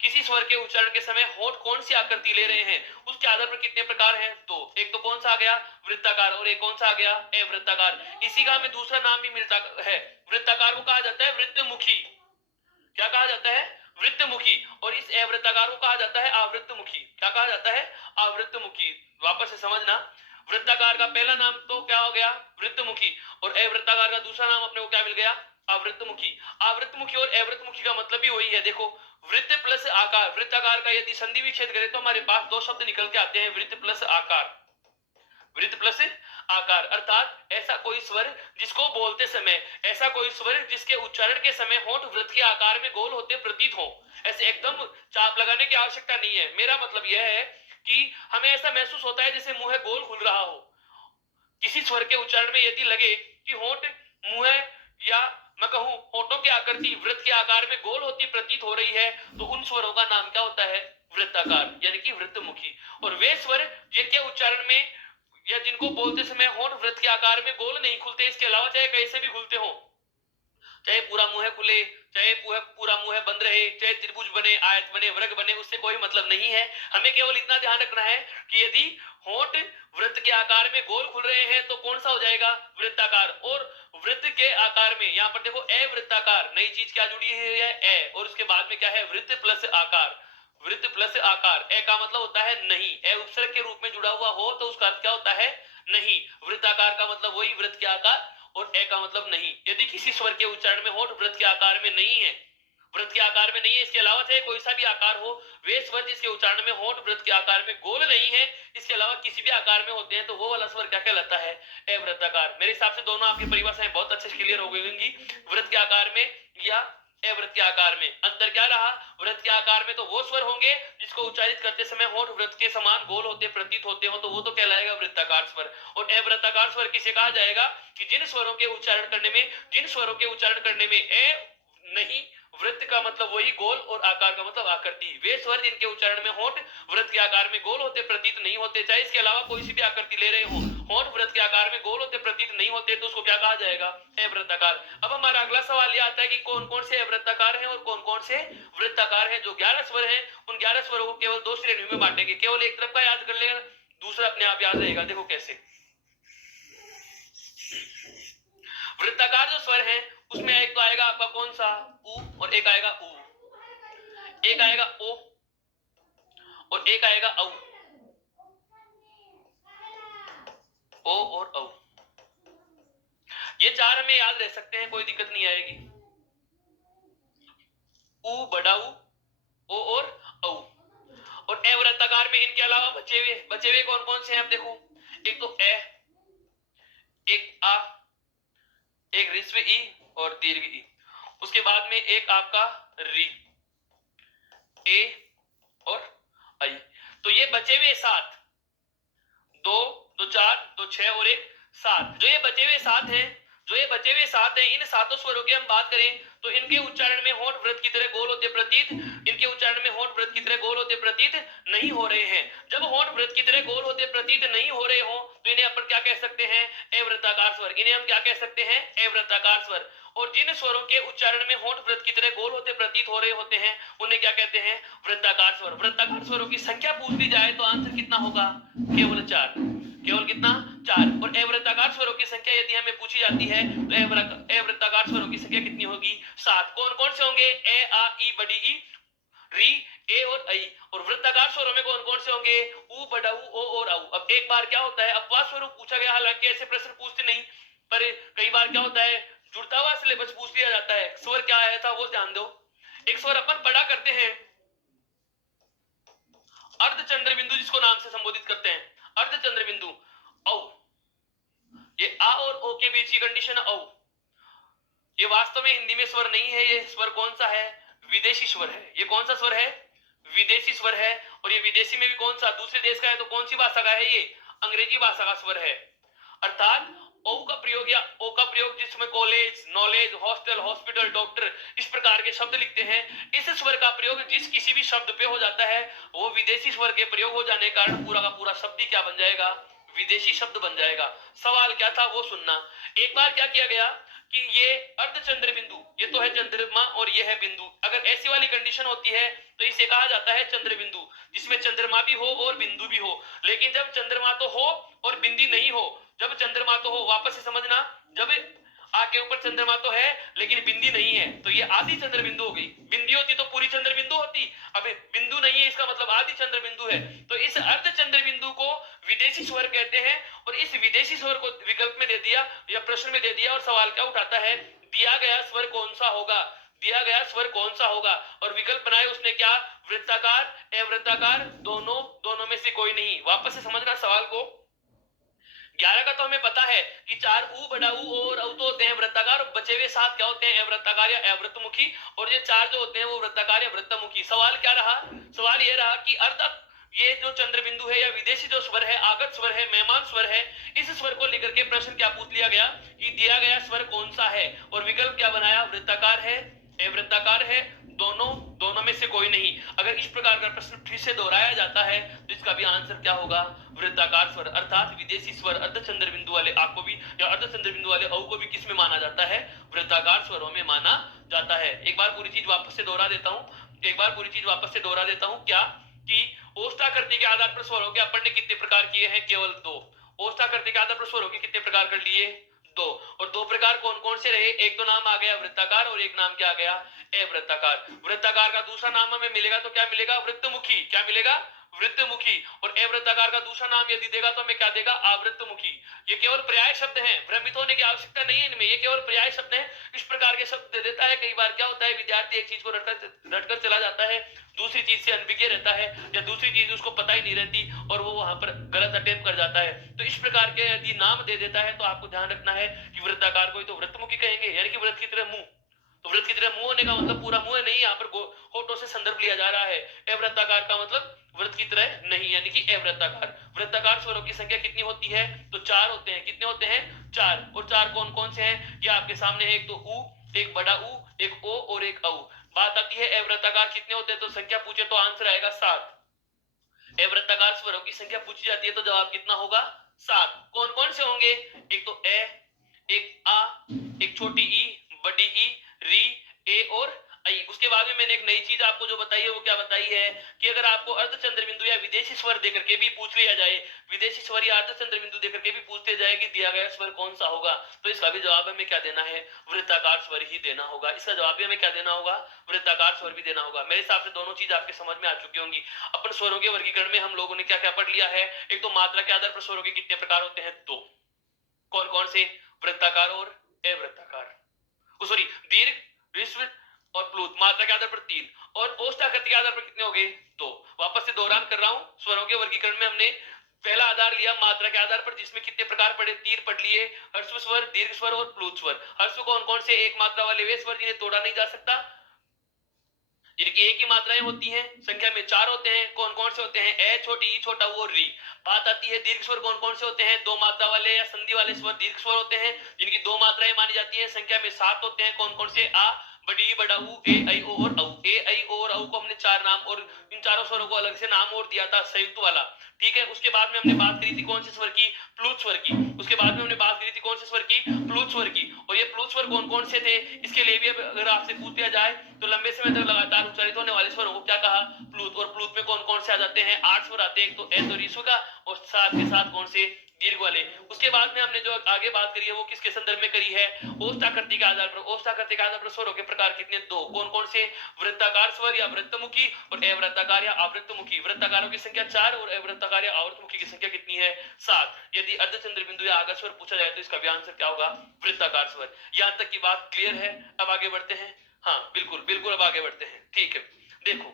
किसी स्वर के उच्चारण के समय होठ कौन सी आकृति ले रहे हैं, उसके आधार पर कितने प्रकार हैं? दो। एक तो कौन सा आ गया? वृत्ताकार, और एक कौन सा आ गया? अवृत्ताकार। इसी का हमें दूसरा नाम भी मिलता है, वृत्ताकार को कहा जाता है वृत्तमुखी। क्या कहा जाता है? वृत्तमुखी। और इस अवृत्ताकार को कहा जाता है आवृत्तमुखी। क्या कहा जाता है? आवृत्तमुखी। वापस से समझना, वृत्ताकार का पहला नाम तो क्या हो गया? वृत्तमुखी, और अवृत्ताकार का दूसरा नाम अपने को क्या मिल गया? आवृत्तमुखी। आवृत्तमुखी और अवृत्तमुखी का मतलब भी वही है। देखो, वृत्त प्लस आकार, वृत्ताकार का यदि संधि विच्छेद करें तो हमारे पास दो शब्द निकल के आते हैं, वृत्त प्लस आकार, वृत्त प्लस आकार। अर्थात ऐसा कोई स्वर जिसको बोलते समय, ऐसा कोई स्वर जिसके उच्चारण के समय होंठ वृत्त के आकार में गोल होते प्रतीत हो। ऐसे एकदम चाप लगाने की आवश्यकता नहीं है। मेरा मतलब यह है कि हमें ऐसा महसूस होता है जैसे मुंह गोल खुल रहा हो। किसी स्वर के उच्चारण में यदि लगे कि होंठ मुंह या मैं कहूं होठों की आकृति वृत्त के आकार में गोल होती प्रतीत हो रही है, तो उन स्वरों का नाम क्या होता है? वृत्ताकार यानी कि वृत्तमुखी। और वे स्वर जिनके उच्चारण में या जिनको बोलते समय होंठ वृत्त के आकार में गोल नहीं खुलते, इसके अलावा चाहे कैसे भी खुलते हो, चाहे पूरा मुंह खुले, चाहे पूरा मुंह बंद रहे, चाहे त्रिभुज बने, आयत बने, वर्ग बने, उससे कोई मतलब नहीं है। हमें केवल इतना ध्यान रखना है कि यदि होंठ वृत्त के आकार में गोल खुल रहे हैं तो कौन सा हो जाएगा? वृत्ताकार। और वृत्त के आकार में यहां पर देखो अवृत्ताकार, नई चीज क्या जुड़ी है? ए, और उसके बाद में क्या है? वृत्त प्लस आकार, वृत्त प्लस आकार। ए का मतलब होता है नहीं, ए उपसर्ग के रूप में जुड़ा हुआ हो तो उसका अर्थ क्या होता है? नहीं। वृत्ताकार का मतलब वही वृत्त के आकार, और ए का मतलब नहीं। यदि किसी स्वर के उच्चारण में होंठ वृत्त के आकार में नहीं है, वृत्त के आकार में नहीं है, इसके अलावा चाहे कोई सा भी आकार हो, वे स्वर जिसके उच्चारण में होंठ वृत्त के आकार में गोल नहीं है, इसके अलावा किसी भी आकार में होते हैं, तो वो वाला स्वर क्या कहलाता है? अवृत्ताकार। मेरे हिसाब से दोनों आपकी परिभाषाएं बहुत अच्छे से क्लियर हो गई होंगी। वृत्त के आकार में या अवृत्त के आकार में अंतर क्या रहा? वृत्त के आकार में तो वो स्वर होंगे जिसको उच्चारित करते समय होंठ वृत्त के समान गोल होते प्रतीत होते हो, तो वो तो कहलाएगा वृत्ताकार स्वर। और अवृत्ताकार स्वर किसे कहा जाएगा? कि जिन स्वरों के उच्चारण करने में, जिन स्वरों के उच्चारण करने में ए नहीं, वृत्त का मतलब वही गोल, और आकार का मतलब आकृति, वे स्वर जिनके उच्चारण में होंठ वृत्त के आकार में गोल होते प्रतीत नहीं होते, चाहे इसके अलावा कोई सी भी आकृति ले रहे हो, होंठ वृत्त के आकार में गोल होते प्रतीत नहीं होते, तो उसको क्या कहा जाएगा? अवृत्ताकार। अब हमारा अगला सवाल यह आता है कि कौन कौन से अवृत्ताकार हैं और कौन कौन से वृत्ताकार हैं। जो 11 स्वर हैं, उन 11 स्वरों को केवल दो श्रेणियों में बांटेंगे। केवल एक तरफ का याद कर लेना, दूसरा अपने आप याद रहेगा। देखो कैसे। वृत्ताकार जो स्वर है उसमें एक तो आएगा आपका कौन सा? उ, और एक आएगा उ, एक आएगा ओ, और एक आएगा औ। ओ और औ, ये चार हमें याद रह सकते हैं, कोई दिक्कत नहीं आएगी। उ, बड़ा उ, ओ और औ। और अवृत्ताकार में इनके अलावा बचे हुए कौन कौन से हैं? अब देखो, एक तो ए, एक आ, एक ह्रस्व ई और दीर्घ ई, उसके बाद में एक आपका री, ए और आई। तो ये बचे हुए 7, 2, 2, 4, 2, 6 और एक 7, जो ये बचे हुए 7 हैं, जो ये बचे हुए 7 हैं, इन सातों स्वरों की हम बात करें तो इनके उच्चारण में होंठ वृत्त की तरह गोल होते प्रतीत, इनके उच्चारण में होंठ वृत्त की तरह गोल होते प्रतीत नहीं हो रहे हैं। जब होंठ वृत्त की तरह गोल होते प्रतीत नहीं हो रहे हो तो इन्हें अपन क्या कह सकते हैं? अवृत्ताकार स्वर। इन्हें हम क्या कह सकते हैं? अवृत्ताकार स्वर। और जिन स्वरों के उच्चारण में होंठ वृत्त की तरह गोल होते प्रतीत हो रहे होते हैं उन्हें क्या कहते हैं? वृत्ताकार स्वर। वृत्ताकार स्वरों की संख्या पूछ ली जाए तो आंसर कितना होगा? केवल 4। केवल कितना? 4। और अवृत्ताकार स्वरों की संख्या यदि हमें पूछी जाती है तो अवृत्ताकार स्वरों की संख्या कितनी होगी? 7। कौन कौन से होंगे? ए, आ, ई, बड़ी ई, री, ए और आई। और वृत्ताकार स्वरों में कौन कौन से होंगे? उ, बड़ा उ, ओ और औ। अब एक बार क्या होता है, अपवाद स्वरूप पूछा गया, हालांकि ऐसे प्रश्न पूछते नहीं, पर कई बार क्या होता है, जुड़ता हुआ सिलेबस पूछ लिया जाता है। स्वर क्या आया था वो ध्यान दो। एक स्वर अपन बड़ा करते हैं, अर्धचंद्र बिंदु जिसको नाम से संबोधित करते हैं, अर्धचंद्र बिंदु औ। ये आ और ओ के बीच की कंडीशन औ। ये वास्तव में हिंदी में स्वर नहीं है, ये स्वर कौन सा है? विदेशी स्वर है। ये कौन सा स्वर है? विदेशी स्वर है। और ये विदेशी में भी कौन सा? दूसरे देश का है। तो कौन सी भाषा का है? ये अंग्रेजी भाषा का स्वर है। अर्थात ओ का प्रयोग या ओ का प्रयोग जिसमें college, knowledge, hostel, hospital, doctor इस प्रकार के शब्द लिखते हैं, इस स्वर का प्रयोग जिस किसी भी शब्द पे हो जाता है वो विदेशी स्वर के प्रयोग हो जाने के कारण पूरा का पूरा शब्द ही क्या बन जाएगा? विदेशी शब्द बन जाएगा। सवाल क्या था वो सुनना। एक बार क्या किया गया कि ये अर्धचंद्र बिंदु, ये तो है चंद्रमा और ये है बिंदु, अगर ऐसी वाली कंडीशन होती है तो इसे कहा जाता है चंद्र बिंदु, जिसमें चंद्रमा भी हो और बिंदु भी हो। लेकिन जब चंद्रमा तो हो और बिंदी नहीं हो, जब चंद्रमा तो हो, वापस से समझना, जब आके ऊपर चंद्रमा तो है लेकिन बिंदी नहीं है तो ये आधी चंद्र बिंदु हो गई। बिंदी होती तो पूरी चंद्र बिंदु होती, अब बिंदु नहीं है इसका मतलब आधी चंद्र बिंदु है। तो इस अर्ध चंद्र बिंदु को विदेशी स्वर कहते हैं। और इस विदेशी स्वर को विकल्प में दे दिया या प्रश्न में दे दिया और सवाल क्या उठाता है? दिया गया स्वर कौन सा होगा? दिया गया स्वर कौन सा होगा? और विकल्प बनाए उसने क्या? वृत्ताकार, अवृत्ताकार, दोनों, दोनों में से कोई नहीं। वापस से समझना सवाल को। 11 का तो हमें पता है कि 4 ऊ बड़ा ऊ और औ तो होते हैं वृत्ताकार, बचे हुए 7 क्या होते हैं? अवृत्ताकार या अवृत्तमुखी। और ये 4 जो होते हैं वो वृत्ताकार या वृत्तमुखी। सवाल क्या रहा? सवाल ये रहा कि अर्ध, ये जो चंद्र बिंदु है या विदेशी जो स्वर है, आगत स्वर है, मेहमान स्वर है, इस स्वर को लेकर के प्रश्न क्या पूछ लिया गया कि दिया गया स्वर कौन सा है? और विकल्प क्या बनाया? वृत्ताकार है, अवृत्ताकार है, दोनों, दोनों में से कोई नहीं। अगर इस प्रकार का प्रश्न फिर से दोहराया जाता है तो इसका भी आंसर क्या होगा? वृत्ताकार स्वर। अर्थात विदेशी स्वर अर्धचंद्र बिंदु वाले आ को भी या अर्धचंद्र बिंदु वाले औ को भी किस में माना जाता है? वृत्ताकार स्वरों में माना जाता है। एक बार पूरी चीज वापस से दोहरा देता हूं, एक बार पूरी चीज वापस से दोहरा देता हूं। क्या कि ओष्ठाकृति के आधार पर स्वरों के अपन ने कितने प्रकार किए हैं? केवल 2। ओष्ठाकृति के आधार पर स्वरों के कितने प्रकार कर लिए? 2। और 2 प्रकार कौन कौन से रहे? एक तो नाम आ गया वृत्ताकार और एक नाम क्या आ गया? अवृत्ताकार। वृत्ताकार का दूसरा नाम हमें मिलेगा तो क्या मिलेगा? वृत्तमुखी। क्या मिलेगा? वृत्तमुखी। और अवृत्ताकार का दूसरा नाम यदि देगा तो हमें क्या देगा? आवृत्तमुखी। ये केवल पर्याय शब्द हैं, भ्रमित होने की आवश्यकता नहीं है इनमें, ये केवल पर्याय शब्द हैं। इस प्रकार के शब्द दे देता है। कई बार क्या होता है, विद्यार्थी एक चीज को रटकर चला जाता है, दूसरी चीज से अनभिज्ञ रहता है या दूसरी चीज उसको पता ही नहीं रहती और वो वहां पर गलत अटेम्प्ट कर जाता है। तो इस प्रकार के यदि नाम दे देता है तो आपको ध्यान रखना है कि वृत्ताकार को तो वृत्तमुखी कहेंगे, यानी कि वृत्त की तरह मुंह। तो वृत्त की तरह मुंह होने का मतलब पूरा मुंह नहीं, यहाँ पर होठों से संदर्भ लिया जा रहा है। अवृत्ताकार का मतलब वृत्त की तरह नहीं, यानी कि अवृत्ताकार। वृत्ताकार स्वरों की संख्या कितनी होती है? तो 4 होते हैं। कितने होते हैं? 4। और 4 कौन कौन से हैं? ये आपके सामने है। एक तो ऊ, एक बड़ा ऊ, एक ओ और एक औ। बात आती है अवृत्ताकार कितने होते हैं तो संख्या पूछे तो आंसर आएगा 7। अवृत्ताकार स्वरों की संख्या पूछी जाती है तो जवाब कितना होगा? 7। कौन कौन से होंगे? एक तो ए, एक आ, एक छोटी ई, बड़ी ई, री, ए और आई। उसके बाद में मैंने एक नई चीज आपको जो बताई है वो क्या बताई है कि अगर आपको अर्धचंद्र बिंदु या विदेशी स्वर देकर के भी पूछ लिया जाए, विदेशी स्वर या अर्धचंद्र बिंदु देकर के भी पूछते जाए कि दिया गया स्वर कौन सा होगा, तो इसका भी जवाब हमें क्या देना है? वृत्ताकार स्वर ही देना होगा। इसका जवाब भी हमें क्या देना होगा? वृत्ताकार स्वर भी देना होगा। मेरे हिसाब से दोनों चीज आपके समझ में आ चुकी होंगी। अपन स्वरों के वर्गीकरण में हम लोगों ने क्या क्या पढ़ लिया है? एक तो मात्रा के आधार पर स्वरों के कितने प्रकार होते हैं? 2। कौन कौन से? वृत्ताकार और अवृत्ताकार। सॉरी, दीर्घ, ह्रस्व और प्लूत। मात्रा के आधार पर 3 और ओष्ठाकृति के आधार पर कितने हो गए? 2। वापस से दोहरान कर रहा हूं, स्वरों के वर्गीकरण में हमने पहला आधार लिया मात्रा के आधार पर, जिसमें कितने प्रकार पढ़े? 3 पढ़ लिए, ह्रस्व स्वर, दीर्घ स्वर और प्लूत स्वर। ह्रस्व कौन कौन से? एक मात्रा वाले वे स्वर जिन्हें तोड़ा नहीं जा सकता, जिनकी एक ही मात्राएं होती हैं, संख्या में 4 होते हैं। कौन कौन से होते हैं? ए, छोटी ई, छोटा ऊ और री। बात आती है दीर्घ स्वर कौन कौन से होते हैं? 2 मात्रा वाले या संधि वाले स्वर दीर्घ स्वर होते हैं, जिनकी 2 मात्राएं मानी जाती है, संख्या में 7 होते हैं। कौन कौन से? आ, बड़ी, बड़ा ऊ, ए, आई, ओ और औ। ए, आई, ओ और औ को हमने 4 नाम और इन चारों स्वरों को अलग से नाम और दिया था, संयुक्त वाला। ठीक है। उसके बाद में हमने बात करी थी कौन से स्वर की? प्लूत स्वर की। उसके बाद में हमने बात करी थी कौन से स्वर की? प्लूत स्वर की। और ये प्लूत स्वर कौन कौन से थे? इसके लिए भी अगर आपसे पूछ लिया जाए तो लंबे समय तक लगातार उच्चारित होने वाले स्वरों को क्या कहा? प्लूत। और प्लूत में कौन कौन से आ जाते हैं? 8 स्वर आते हैं। एक तो ए तो रीसु का और साथ के साथ कौन से? दीर्घ वाले। उसके बाद में हमने जो आगे बात करी है वो किसके संदर्भ में करी है? ओष्ठाकृति के आधार पर। ओष्ठाकृति के आधार पर स्वरों के प्रकार कितने? 2। कौन कौन से? वृत्ताकार स्वर या वृत्तमुखी और अवृत्ताकार या आवृत्तमुखी। वृत्ताकारों की संख्या 4 और अवृत्ताकार या आवृत्तमुखी की संख्या कितनी है? 7। यदि अर्धचंद्र बिंदु या आगत स्वर पूछा जाए तो इसका भी आंसर क्या होगा? वृत्ताकार स्वर। यहां तक की बात क्लियर है? अब आगे बढ़ते हैं। हाँ बिल्कुल बिल्कुल, अब आगे बढ़ते हैं। ठीक है, देखो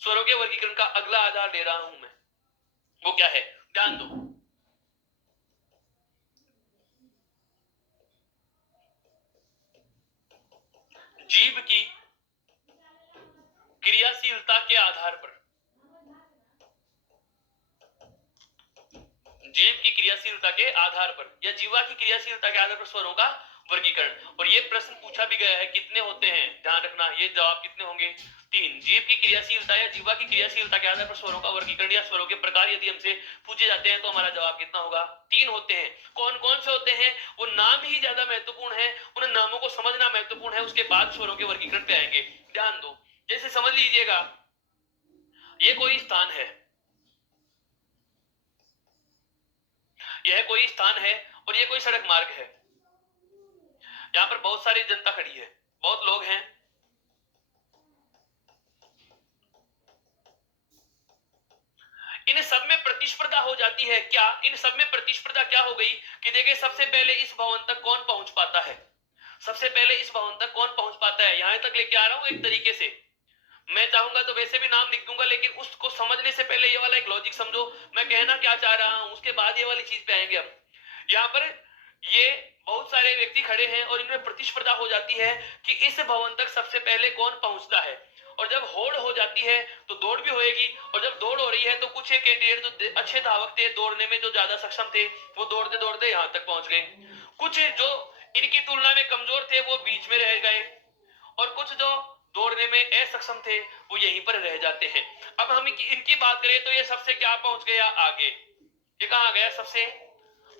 स्वरों के वर्गीकरण का अगला आधार ले रहा हूं मैं, वो क्या है? ध्यान दो। जीभ की क्रियाशीलता के आधार पर, जीव की क्रियाशीलता के आधार पर या जीवा की क्रियाशीलता के आधार पर स्वरों का वर्गीकरण। और ये प्रश्न पूछा भी गया है, कितने होते हैं, ध्यान रखना, ये जवाब कितने होंगे, 3। जीव की क्रियाशीलता या जीवा की क्रियाशीलता के आधार पर स्वरों का वर्गीकरण या स्वरों के प्रकार यदि हमसे पूछे जाते हैं तो हमारा जवाब कितना होगा, 3 होते हैं। कौन कौन से होते हैं, वो नाम ही ज्यादा महत्वपूर्ण है, उन नामों को समझना महत्वपूर्ण है, उसके बाद स्वरों के वर्गीकरण पे आएंगे। ध्यान दो, जैसे समझ लीजिएगा ये कोई स्थान है, यह कोई स्थान है और ये कोई सड़क मार्ग है। यहां पर बहुत सारी जनता खड़ी है, बहुत लोग हैं। इन सब में प्रतिस्पर्धा हो जाती है क्या, इन सब में प्रतिस्पर्धा क्या हो गई कि देखिए सबसे पहले इस भवन तक कौन पहुंच पाता है, सबसे पहले इस भवन तक कौन पहुंच पाता है। यहां तक लेके आ रहा हूं एक तरीके से, मैं चाहूंगा तो वैसे भी नाम लिख दूंगा, लेकिन उसको समझने से पहले ये वाला एक लॉजिक समझो, मैं कहना क्या चाह रहा हूं, उसके बाद ये वाली चीज पे आएंगे हम। यहाँ पर ये बहुत सारे व्यक्ति खड़े हैं और इनमें प्रतिस्पर्धा हो जाती है कि इस भवन तक सबसे पहले कौन पहुंचता है। और जब होड़ हो जाती है तो दौड़ भी होएगी, और जब दौड़ हो रही है तो कुछ एक कैंडिडेट जो अच्छे धावक थे, दौड़ने में जो ज्यादा सक्षम थे, वो दौड़ते दौड़ते यहाँ तक पहुंच गए। कुछ जो इनकी तुलना में कमजोर थे वो बीच में रह गए, और कुछ जो दौड़ने में असक्षम थे वो यहीं पर रह जाते हैं। अब हम इनकी बात करें तो ये सबसे क्या पहुंच गया, आगे। ये कहां गया, सबसे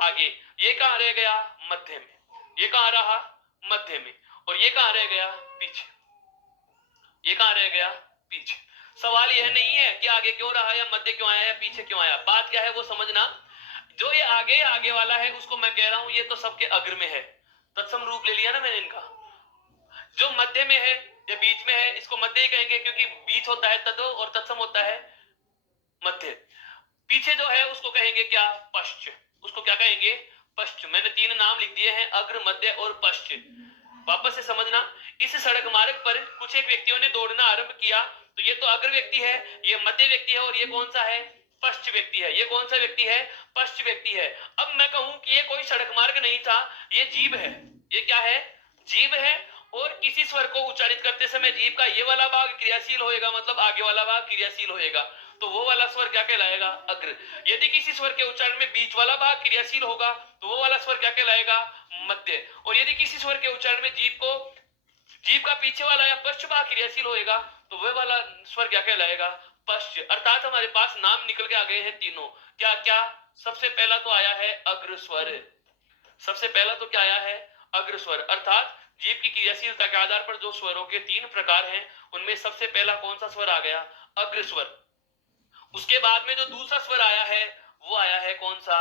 आगे। ये कहां रह गया, मध्य में। ये कहां रहा, मध्य में। और ये कहां रह गया, पीछे। ये कहां रह गया, पीछे। सवाल यह नहीं है कि आगे क्यों रहा या मध्य क्यों आया या पीछे क्यों आया, बात क्या है वो समझना। जो ये आगे वाला है उसको मैं कह रहा हूं ये तो सबके अग्र में है, तत्सम रूप ले लिया ना मैंने इनका। जो मध्य में है या बीच में है इसको मध्य ही कहेंगे, क्योंकि बीच होता है तत्व और तत्सम होता है मध्य। पीछे जो है उसको कहेंगे क्या, पश्च। उसको क्या कहेंगे, पश्च। मैंने 3 नाम लिख दिए हैं, अग्र, मध्य और पश्च। वापस से समझना, इस सड़क मार्ग पर कुछ एक व्यक्तियों ने दौड़ना आरंभ किया, तो ये तो अग्र व्यक्ति है, ये मध्य व्यक्ति है, और ये कौन सा है, पश्च व्यक्ति है। ये कौन सा व्यक्ति है, पश्च व्यक्ति है। अब मैं कहूं कि ये कोई सड़क मार्ग नहीं था, ये जीव है। ये क्या है, जीव है। और किसी स्वर को उच्चारित करते समय जीव का ये वाला भाग क्रियाशील होएगा, मतलब आगे वाला भाग क्रियाशील होएगा, तो वो वाला स्वर क्या कहलाएगा, अग्र। यदि किसी स्वर के उच्चारण में बीच वाला भाग क्रियाशील होगा तो वो वाला स्वर क्या कहलाएगा, मध्य। और यदि किसी स्वर के उच्चारण में जीव का पीछे वाला या पश्च भाग क्रियाशील होएगा तो वह वाला स्वर क्या कहलाएगा, पश्च। अर्थात हमारे पास नाम निकल के आ गए हैं तीनों। क्या क्या, सबसे पहला तो आया है अग्र स्वर, सबसे पहला तो क्या आया है, अग्र स्वर। अर्थात जीव की क्रियाशीलता के आधार पर जो स्वरों के 3 प्रकार हैं उनमें सबसे पहला कौन सा स्वर आ गया, अग्र स्वर। उसके बाद में जो दूसरा स्वर आया है वो आया है कौन सा,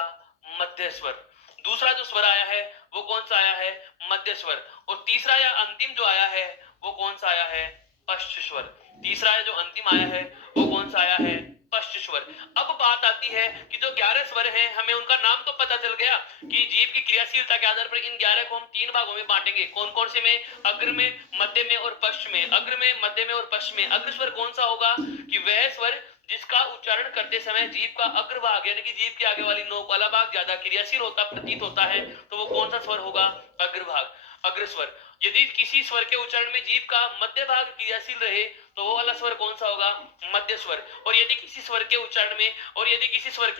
मध्य स्वर। दूसरा जो स्वर आया है वो कौन सा आया है, मध्य स्वर। और तीसरा या अंतिम जो आया है वो कौन सा आया है, पश्च स्वर। तीसरा जो अंतिम आया है वो कौन सा आया है, पश्च स्वर। अब बात आती है कि जो 11 स्वर हैं हमें उनका नाम तो पता चल गया कि जीव की क्रियाशीलता के आधार पर इन 11 को हम 3 भागों में बांटेंगे। कौन कौन से में, अग्र में, मध्य में और पश्च में। अग्र में, मध्य में और पश्च में। अग्र स्वर कौन सा होगा, कि वह स्वर जिसका उच्चारण करते समय जीव का अग्रभाग यानी कि जीव के आगे वाली नोक वाला भाग ज्यादा क्रियाशील होता प्रतीत होता है, तो वो कौन सा स्वर होगा, अग्रभाग, अग्र स्वर। यदि किसी स्वर के उच्चारण में जीव का मध्य भाग क्रियाशील रहे तो वो वाला स्वर कौन सा होगा, मध्य स्वर। और यदि किसी स्वर के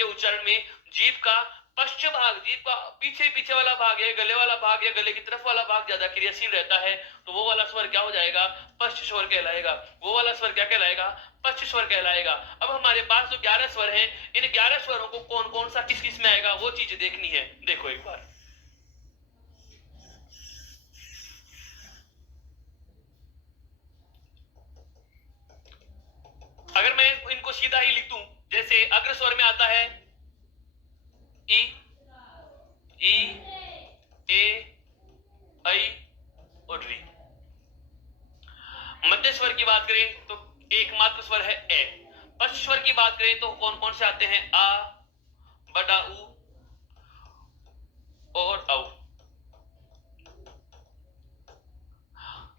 उच्चारण में जीव का पश्च भाग, जीव का पीछे वाला भाग या गले वाला भाग या गले की तरफ वाला भाग ज्यादा क्रियाशील रहता है तो वो वाला स्वर क्या हो जाएगा, पश्च स्वर कहलाएगा। वो वाला स्वर क्या कहलाएगा, पश्च स्वर कहलाएगा। अब हमारे पास जो 11 स्वर हैं, इन 11 स्वरों को कौन कौन सा किस किस में आएगा वो चीज देखनी है। देखो एक बार, अगर मैं इनको सीधा ही लिख दूं, जैसे अग्र स्वर में आता है ई, ई, ए, ऐ और री। मध्य स्वर की बात करें तो एकमात्र स्वर है ए। पश्च स्वर की बात करें तो कौन कौन से आते हैं, आ, बड़ा उ और औ।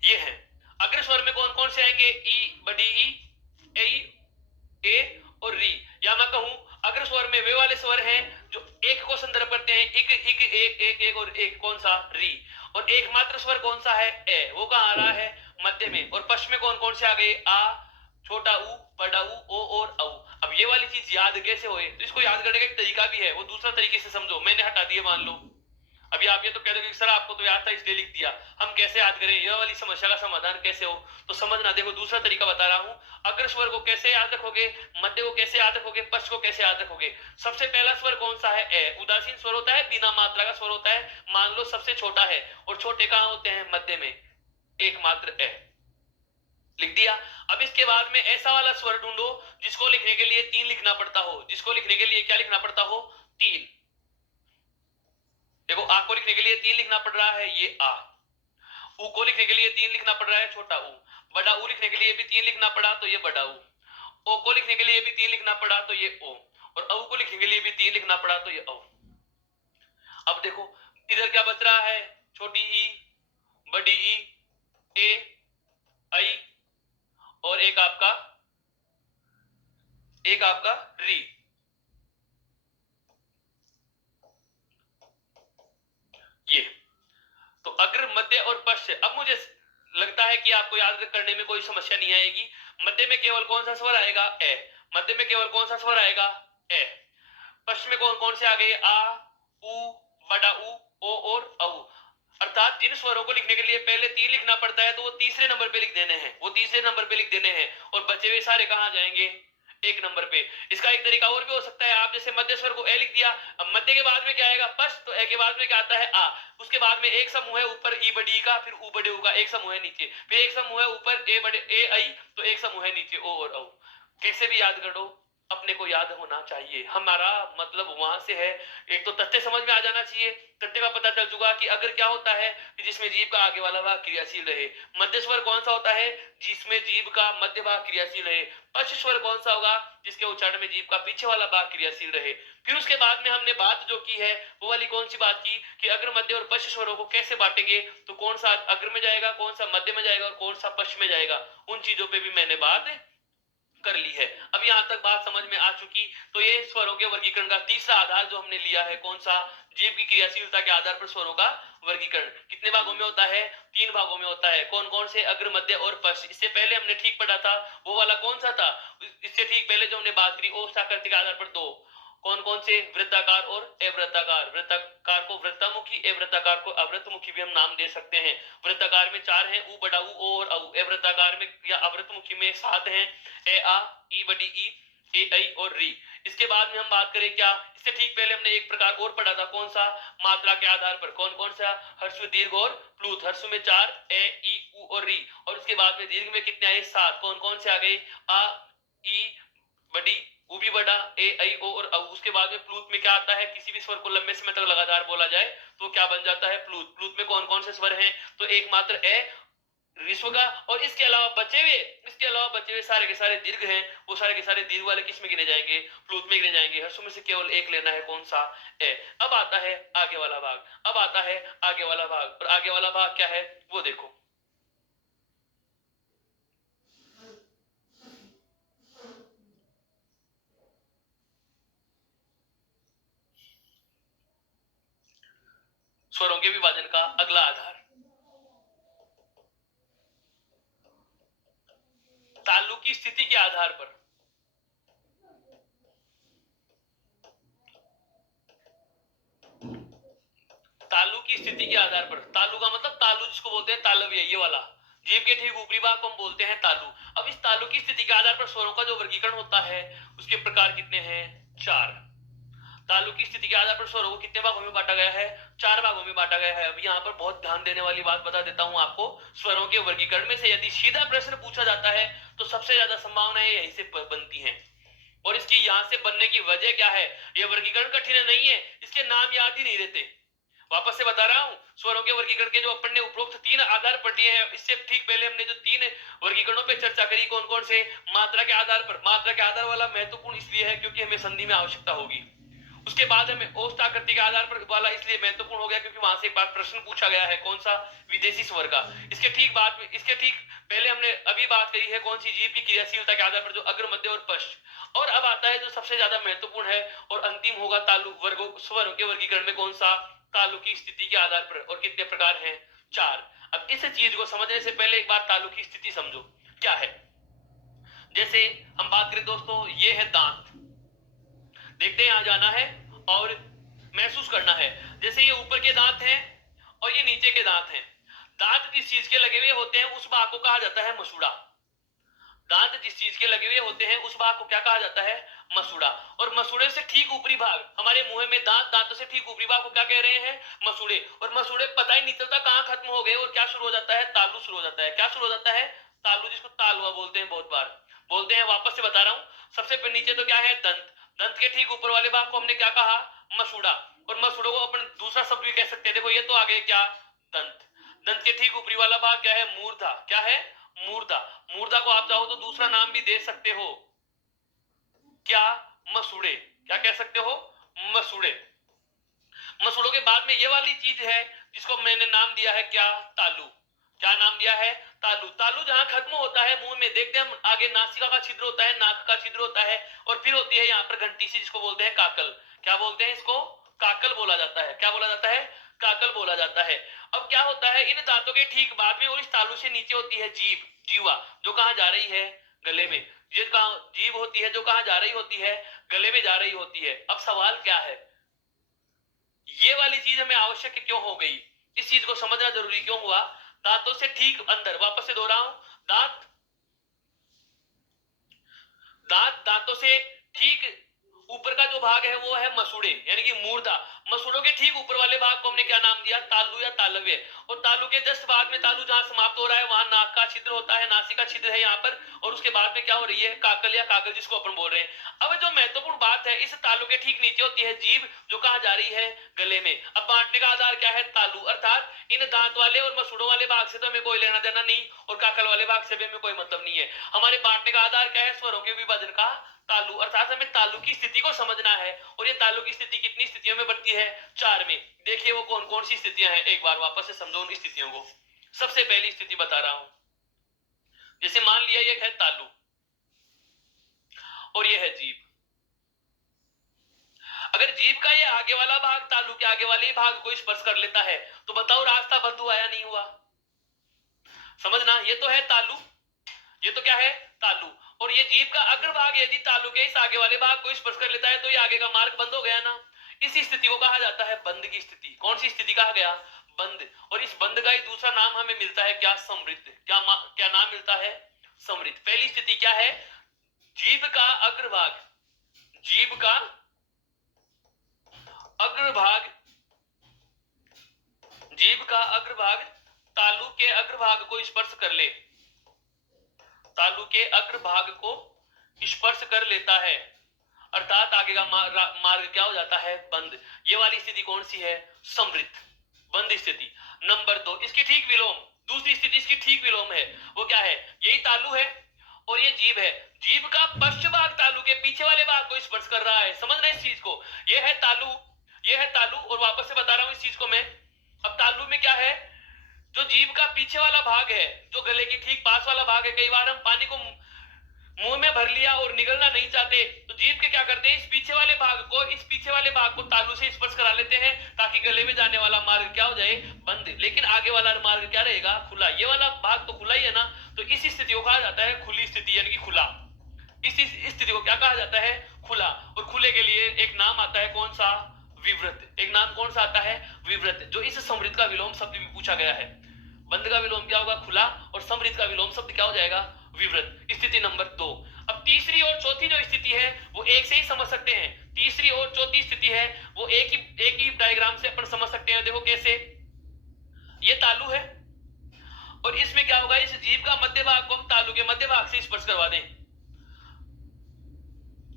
ये है। अग्र स्वर में कौन कौन से आएंगे, ई, बड़ी ई, ए और री। या मैं कहूं अग्र स्वर में वे वाले स्वर हैं जो एक को संदर्भ करते हैं, इक, इक, एक, एक, एक और एक, कौन सा, री। और एकमात्र स्वर कौन सा है, ए, वो कहां आ रहा है, मध्य में। और पश्च में कौन कौन से आ गए, आ, छोटा ऊ, बड़ा ऊ, ओ और औ। अब ये वाली चीज याद कैसे होए, तो इसको याद करने का एक तरीका भी है, वो दूसरा तरीके से समझो। मैंने हटा दिए मान लो, अभी आप ये तो कह दोगे सर आपको तो याद था इसलिए लिख दिया, हम कैसे याद करें, ये वाली समस्या का समाधान कैसे हो, तो समझना। देखो दूसरा तरीका बता रहा हूं। अग्र स्वर को कैसे याद रखोगे, मध्य को कैसे याद रखोगे, पश्च को कैसे याद रखोगे। सबसे पहला स्वर कौन सा है, ए। उदासीन स्वर होता है, बिना मात्रा का स्वर होता है, मान लो सबसे छोटा है, और छोटे कहां होते हैं, मध्य में, एकमात्र ए, लिख दिया। अब इसके बाद में ऐसा वाला स्वर ढूंढो जिसको लिखने के लिए 3 लिखना पड़ता हो, जिसको लिखने के लिए क्या लिखना पड़ता हो, 3। देखो आ को लिखने के लिए 3 लिखना पड़ रहा है, ये आ। ऊ को लिखने के लिए 3 लिखना पड़ रहा है, छोटा ऊ। बड़ा ऊ लिखने के लिए भी 3 लिखना पड़ा, तो ये बड़ा ऊ। ओ को लिखने के लिए भी 3 लिखना पड़ा, तो ये ओ। और औ को लिखने के लिए भी 3 लिखना पड़ा, तो ये औ। अब देखो इधर क्या बच रहा है, छोटी ई, बड़ी ई, ए, आई, और एक आपका री। ये तो अग्र, मध्य और पश्च। अब मुझे लगता है कि आपको याद करने में कोई समस्या नहीं आएगी। मध्य में केवल कौन सा स्वर आएगा, ए। मध्य में केवल कौन सा स्वर आएगा, ए। पश्चिम में कौन कौन से आ गए, आ, ऊ, बड़ा ऊ, ओ और औ। अर्थात जिन स्वरों को लिखने के लिए पहले 3 लिखना पड़ता है, तो वो तीसरे नंबर पे लिख देने हैं, वो तीसरे नंबर पे लिख देने हैं, और बचे हुए सारे कहां जाएंगे, एक नंबर पे। इसका एक तरीका और भी हो सकता है, आप जैसे मध्य स्वर को ए लिख दिया, अब मध्य के बाद में क्या आएगा, पश, तो ए के बाद में क्या आता है, आ। उसके बाद में एक समूह है ऊपर ई बड़ी का, फिर ऊ बड़े ऊ का, एक समूह है नीचे, फिर एक समूह है ऊपर ए बड़े ए आई, तो एक समूह है नीचे ओ और औ। कैसे भी याद करो, अपने को याद होना चाहिए। हमारा मतलब वहां से है, एक तो तथ्य समझ में आ जाना चाहिए। तथ्य का पता चल चुका कि अगर क्या होता है कि जिसमें जीव का आगे वाला भाग क्रियाशील रहे। मध्य स्वर कौन सा होता है, जिसमें जीव का मध्य भाग क्रियाशील रहे। पश्च स्वर कौन सा होगा, जिसके उच्चारण में जीव का पीछे वाला भाग क्रियाशील रहे। फिर उसके बाद में हमने बात जो की है वो वाली कौन सी बात की कि अग्र, मध्य और पश्च स्वरों को कैसे बांटेंगे, तो कौन सा अग्र में जाएगा, कौन सा मध्य में जाएगा और कौन सा पश्च में जाएगा, उन चीजों पे भी मैंने बात कर ली है। अब यहां तक बात समझ में आ चुकी। तो ये स्वरों के वर्गीकरण का तीसरा आधार जो हमने लिया है, कौन सा, जीव की क्रियाशीलता के आधार पर स्वरों का वर्गीकरण। कितने भागों में होता है, 3 भागों में होता है। कौन कौन से, अग्र, मध्य और पश्च। इससे पहले हमने ठीक पढ़ा था, वो वाला कौन सा था, इससे ठीक पहले जो हमने बात करी, ओष्ठ आकृति के आधार पर 2। कौन कौन से, वृत्ताकार और अवृत्ताकार। वृत्ताकार को वृत्तामुखी, अवृत्ताकार को अवृत्तमुखी भी हम नाम दे सकते हैं। वृत्ताकार में 4 हैं, ऊ, बड़ा ऊ, ओ और औ। अवृत्ताकार में या अवृत्तमुखी में 7 हैं, ए, आ, ई, बड़ी ई, ए, आई और री। इसके बाद में हम बात करें क्या, इससे ठीक पहले हमने एक प्रकार और पढ़ा था, कौन सा, मात्रा के आधार पर। कौन कौन सा, हर्स्व, दीर्घ और प्लूत। हर्स्व में 4, ए, ई, उ और री। और उसके बाद में दीर्घ में कितने आए, 7। कौन कौन से आ गए, आ, ई, बड़ी, ऊ भी बड़ा, ए, आई, ओ और औ। उसके बाद में प्लूत में क्या आता है, किसी भी स्वर को लंबे समय तक लगातार बोला जाए तो क्या बन जाता है, प्लूत। प्लूत में कौन कौन से स्वर हैं, तो एकमात्र ए, ऋस्व का, और इसके अलावा बचे हुए सारे के सारे दीर्घ हैं, वो सारे के सारे दीर्घ वाले किस में गिने जाएंगे, प्लूत में गिने जाएंगे। हर्षों में से केवल एक लेना है, कौन सा, ए। अब आता है आगे वाला भाग, और आगे वाला भाग क्या है वो देखो। स्वरों के विभाजन का अगला आधार, तालु की स्थिति के आधार पर। तालु की स्थिति के आधार पर, तालु का मतलब तालु जिसको बोलते हैं तालव्य, ये वाला जीव के ठीक ऊपरी भाग को हम बोलते हैं तालु। अब इस तालु की स्थिति के आधार पर स्वरों का जो वर्गीकरण होता है उसके प्रकार कितने हैं, 4। तालु की स्थिति के आधार पर स्वरों को कितने भागों में बांटा गया है, 4 भागों में बांटा गया है। अब यहाँ पर बहुत ध्यान देने वाली बात बता देता हूं आपको। स्वरों के वर्गीकरण में से यदि सीधा प्रश्न पूछा जाता है तो सबसे ज्यादा संभावनाएं यहीं से बनती हैं। और इसकी यहां से बनने की वजह क्या है, यह वर्गीकरण कठिन नहीं है, इसके नाम याद ही नहीं रहते। वापस से बता रहा हूं, स्वरों के वर्गीकरण के जो अपन ने उपरोक्त 3 आधार पढ़ लिए हैं, इससे ठीक पहले हमने जो 3 वर्गीकरणों पे चर्चा करी, कौन कौन से, मात्रा के आधार पर। मात्रा के आधार वाला महत्वपूर्ण इसलिए है क्योंकि हमें संधि में आवश्यकता होगी। उसके बाद हमें औसत आकृति के आधार पर वाला इसलिए महत्वपूर्ण हो गया क्योंकि वहां से एक बार प्रश्न पूछा गया है, कौन सा, विदेशी स्वर का। इसके ठीक पहले हमने अभी बात करी है, कौन सी, जीव की क्रियाशीलता के आधार पर, जो अग्र, मध्य और पश्च। और अब आता है जो सबसे ज्यादा महत्वपूर्ण है और अंतिम होगा, तालु वर्गों, स्वरों के वर्गीकरण में कौन सा, तालु की स्थिति के आधार पर। और कितने प्रकार हैं, 4। अब इस चीज को समझने से पहले एक बार तालु की स्थिति समझो क्या है। जैसे हम बात करें दोस्तों, ये है दांत, देखते हैं, यहां जाना है और महसूस करना है। जैसे ये ऊपर के दांत हैं और ये नीचे के दांत हैं। दांत जिस चीज के लगे हुए होते हैं उस भाग को कहा जाता है मसूड़ा। दांत जिस चीज के लगे हुए होते हैं उस भाग को क्या कहा जाता है? मसूड़ा। और मसूड़े से ठीक ऊपरी भाग, हमारे मुंह में दांत, दांतों से ठीक ऊपरी भाग को क्या कह रहे हैं? मसूड़े। और मसूड़े पता ही नहीं चलता कहां खत्म हो गए और क्या शुरू हो जाता है? तालू शुरू हो जाता है। क्या शुरू हो जाता है? तालू, जिसको तालुआ बोलते हैं, बहुत बार बोलते हैं। वापस से बता रहा हूं, सबसे नीचे तो क्या है? दंत। दंत के ठीक ऊपर वाले भाग को हमने क्या कहा? मसूड़ा। और मसूड़ों को अपन दूसरा शब्द भी कह सकते हैं। देखो ये तो आगे क्या? दंत। दंत के ठीक ऊपरी वाला भाग क्या है? मूर्धा। क्या है? मूर्धा। मूर्धा को आप चाहो तो दूसरा नाम भी दे सकते हो, क्या? मसूड़े। क्या कह सकते हो? मसूड़े। मसूड़ों के बाद में ये वाली चीज है जिसको मैंने नाम दिया है क्या? तालू। क्या नाम दिया है? तालू। तालू जहां खत्म होता है मुंह में, देखते हैं हम आगे नासिका का छिद्र होता है, नाक का छिद्र होता है, और फिर होती है यहाँ पर घंटी सी, जिसको बोलते हैं काकल। क्या बोलते हैं इसको? काकल बोला जाता है। क्या बोला जाता है? काकल बोला जाता है। अब क्या होता है, इन दांतों के ठीक बाद में और इस तालू से नीचे होती है जीभ, जीवा, जो कहां जा रही है? गले में। ये जीभ होती है जो कहां जा रही होती है? गले में जा रही होती है। अब सवाल क्या है, ये वाली चीज हमें आवश्यक क्यों हो गई? इस चीज को समझना जरूरी क्यों हुआ? दांतों से ठीक अंदर, वापस से दोहराऊं, दांत, दांतों से ठीक ऊपर का जो भाग है वो है मसूड़े, यानी कि मूर्धा। मसूड़ों के ठीक ऊपर वाले भाग को हमने क्या नाम दिया? तालू या तालव्य। और तालू के जस्ट बाद में, तालू जहां समाप्त हो रहा है वहां नाक का छिद्र होता है, नासिका छिद्र है यहाँ पर, और उसके बाद में क्या हो रही है? काकल या कागज, जिसको अपन बोल रहे हैं। अब जो महत्वपूर्ण बात है, इस तालू के ठीक नीचे होती है जीभ, जो कहां जा रही है? गले में। अब बांटने का आधार क्या है? तालू। अर्थात इन दांत वाले और मसूड़ों वाले भाग से तो हमें कोई लेना देना नहीं, और काकल वाले भाग से भी हमें कोई मतलब नहीं है। हमारे बांटने का आधार क्या है? स्वरों के विभाजन का तालु। अर्थात हमें तालु की स्थिति को समझना है। और ये तालु की स्थिति कितनी स्थितियों में बढ़ती है? 4 में। देखिए वो कौन कौन सी स्थितियां हैं, एक बार वापस से समझो उन स्थितियों को। सबसे पहली स्थिति बता रहा हूं, जैसे मान लिया ये है तालु और ये है जीभ। अगर जीभ का ये आगे वाला भाग तालु के आगे वाले भाग को स्पर्श कर लेता है तो बताओ रास्ता बंद हुआ या नहीं हुआ? समझना, ये तो है तालु, ये तो क्या है? तालु। और ये जीभ का अग्रभाग यदि तालु के इस आगे वाले भाग को स्पर्श कर लेता है तो ये आगे का मार्ग बंद हो गया ना। इस स्थिति को कहा जाता है बंद की स्थिति। कौन सी स्थिति कहा गया? बंद। और इस बंद का ही दूसरा नाम हमें मिलता है क्या? समृद्ध। क्या नाम मिलता है? समृद्ध। पहली स्थिति क्या है? जीभ का अग्रभाग, जीभ का अग्रभाग, जीभ का अग्रभाग तालु के अग्रभाग को स्पर्श कर ले, तालु के अग्रभाग को स्पर्श कर लेता है, अर्थात आगे का मार्ग क्या हो जाता है? बंद। ये वाली स्थिति कौन सी है? समृद्ध, बंद स्थिति। नंबर 2, इसकी ठीक विलोम, दूसरी स्थिति इसकी ठीक विलोम है। वो क्या है? यही तालु है और ये जीभ है। जीभ का पश्च भाग तालु के पीछे वाले भाग को स्पर्श कर रहा है। समझ रहे इस चीज को? ये है तालु, ये है तालु, और वापस से बता रहा हूं इस चीज को मैं। अब तालु में क्या है? जो जीभ का पीछे वाला भाग है, जो गले के ठीक पास वाला भाग है, कई बार हम पानी को मुंह में भर लिया और निगलना नहीं चाहते तो जीभ के क्या करते हैं? इस पीछे वाले भाग को, इस पीछे वाले भाग को तालु से स्पर्श करा लेते हैं ताकि गले में जाने वाला मार्ग क्या हो जाए? बंद। लेकिन आगे वाला मार्ग क्या रहेगा? खुला। ये वाला भाग तो खुला ही है ना, तो इस स्थिति को कहा जाता है खुली स्थिति, यानी कि खुला। इस स्थिति को क्या कहा जाता है? खुला। और खुले के लिए एक नाम आता है, कौन सा? विवृत। एक नाम कौन सा आता है? विवृत। जो इस समृद्ध का विलोम शब्द भी पूछा गया है। बंद का विलोम क्या होगा? खुला। और समृद्ध का विलोम शब्द क्या हो जाएगा? विवृत। स्थिति नंबर 2। अब तीसरी और चौथी जो स्थिति है वो एक से ही समझ सकते हैं। तीसरी और चौथी स्थिति है वो एक ही डायग्राम से अपन समझ सकते हैं। देखो कैसे? ये तालु है और इसमें क्या होगा? इस जीभ का मध्य भाग को हम तालु के मध्य भाग से स्पर्श करवा दें।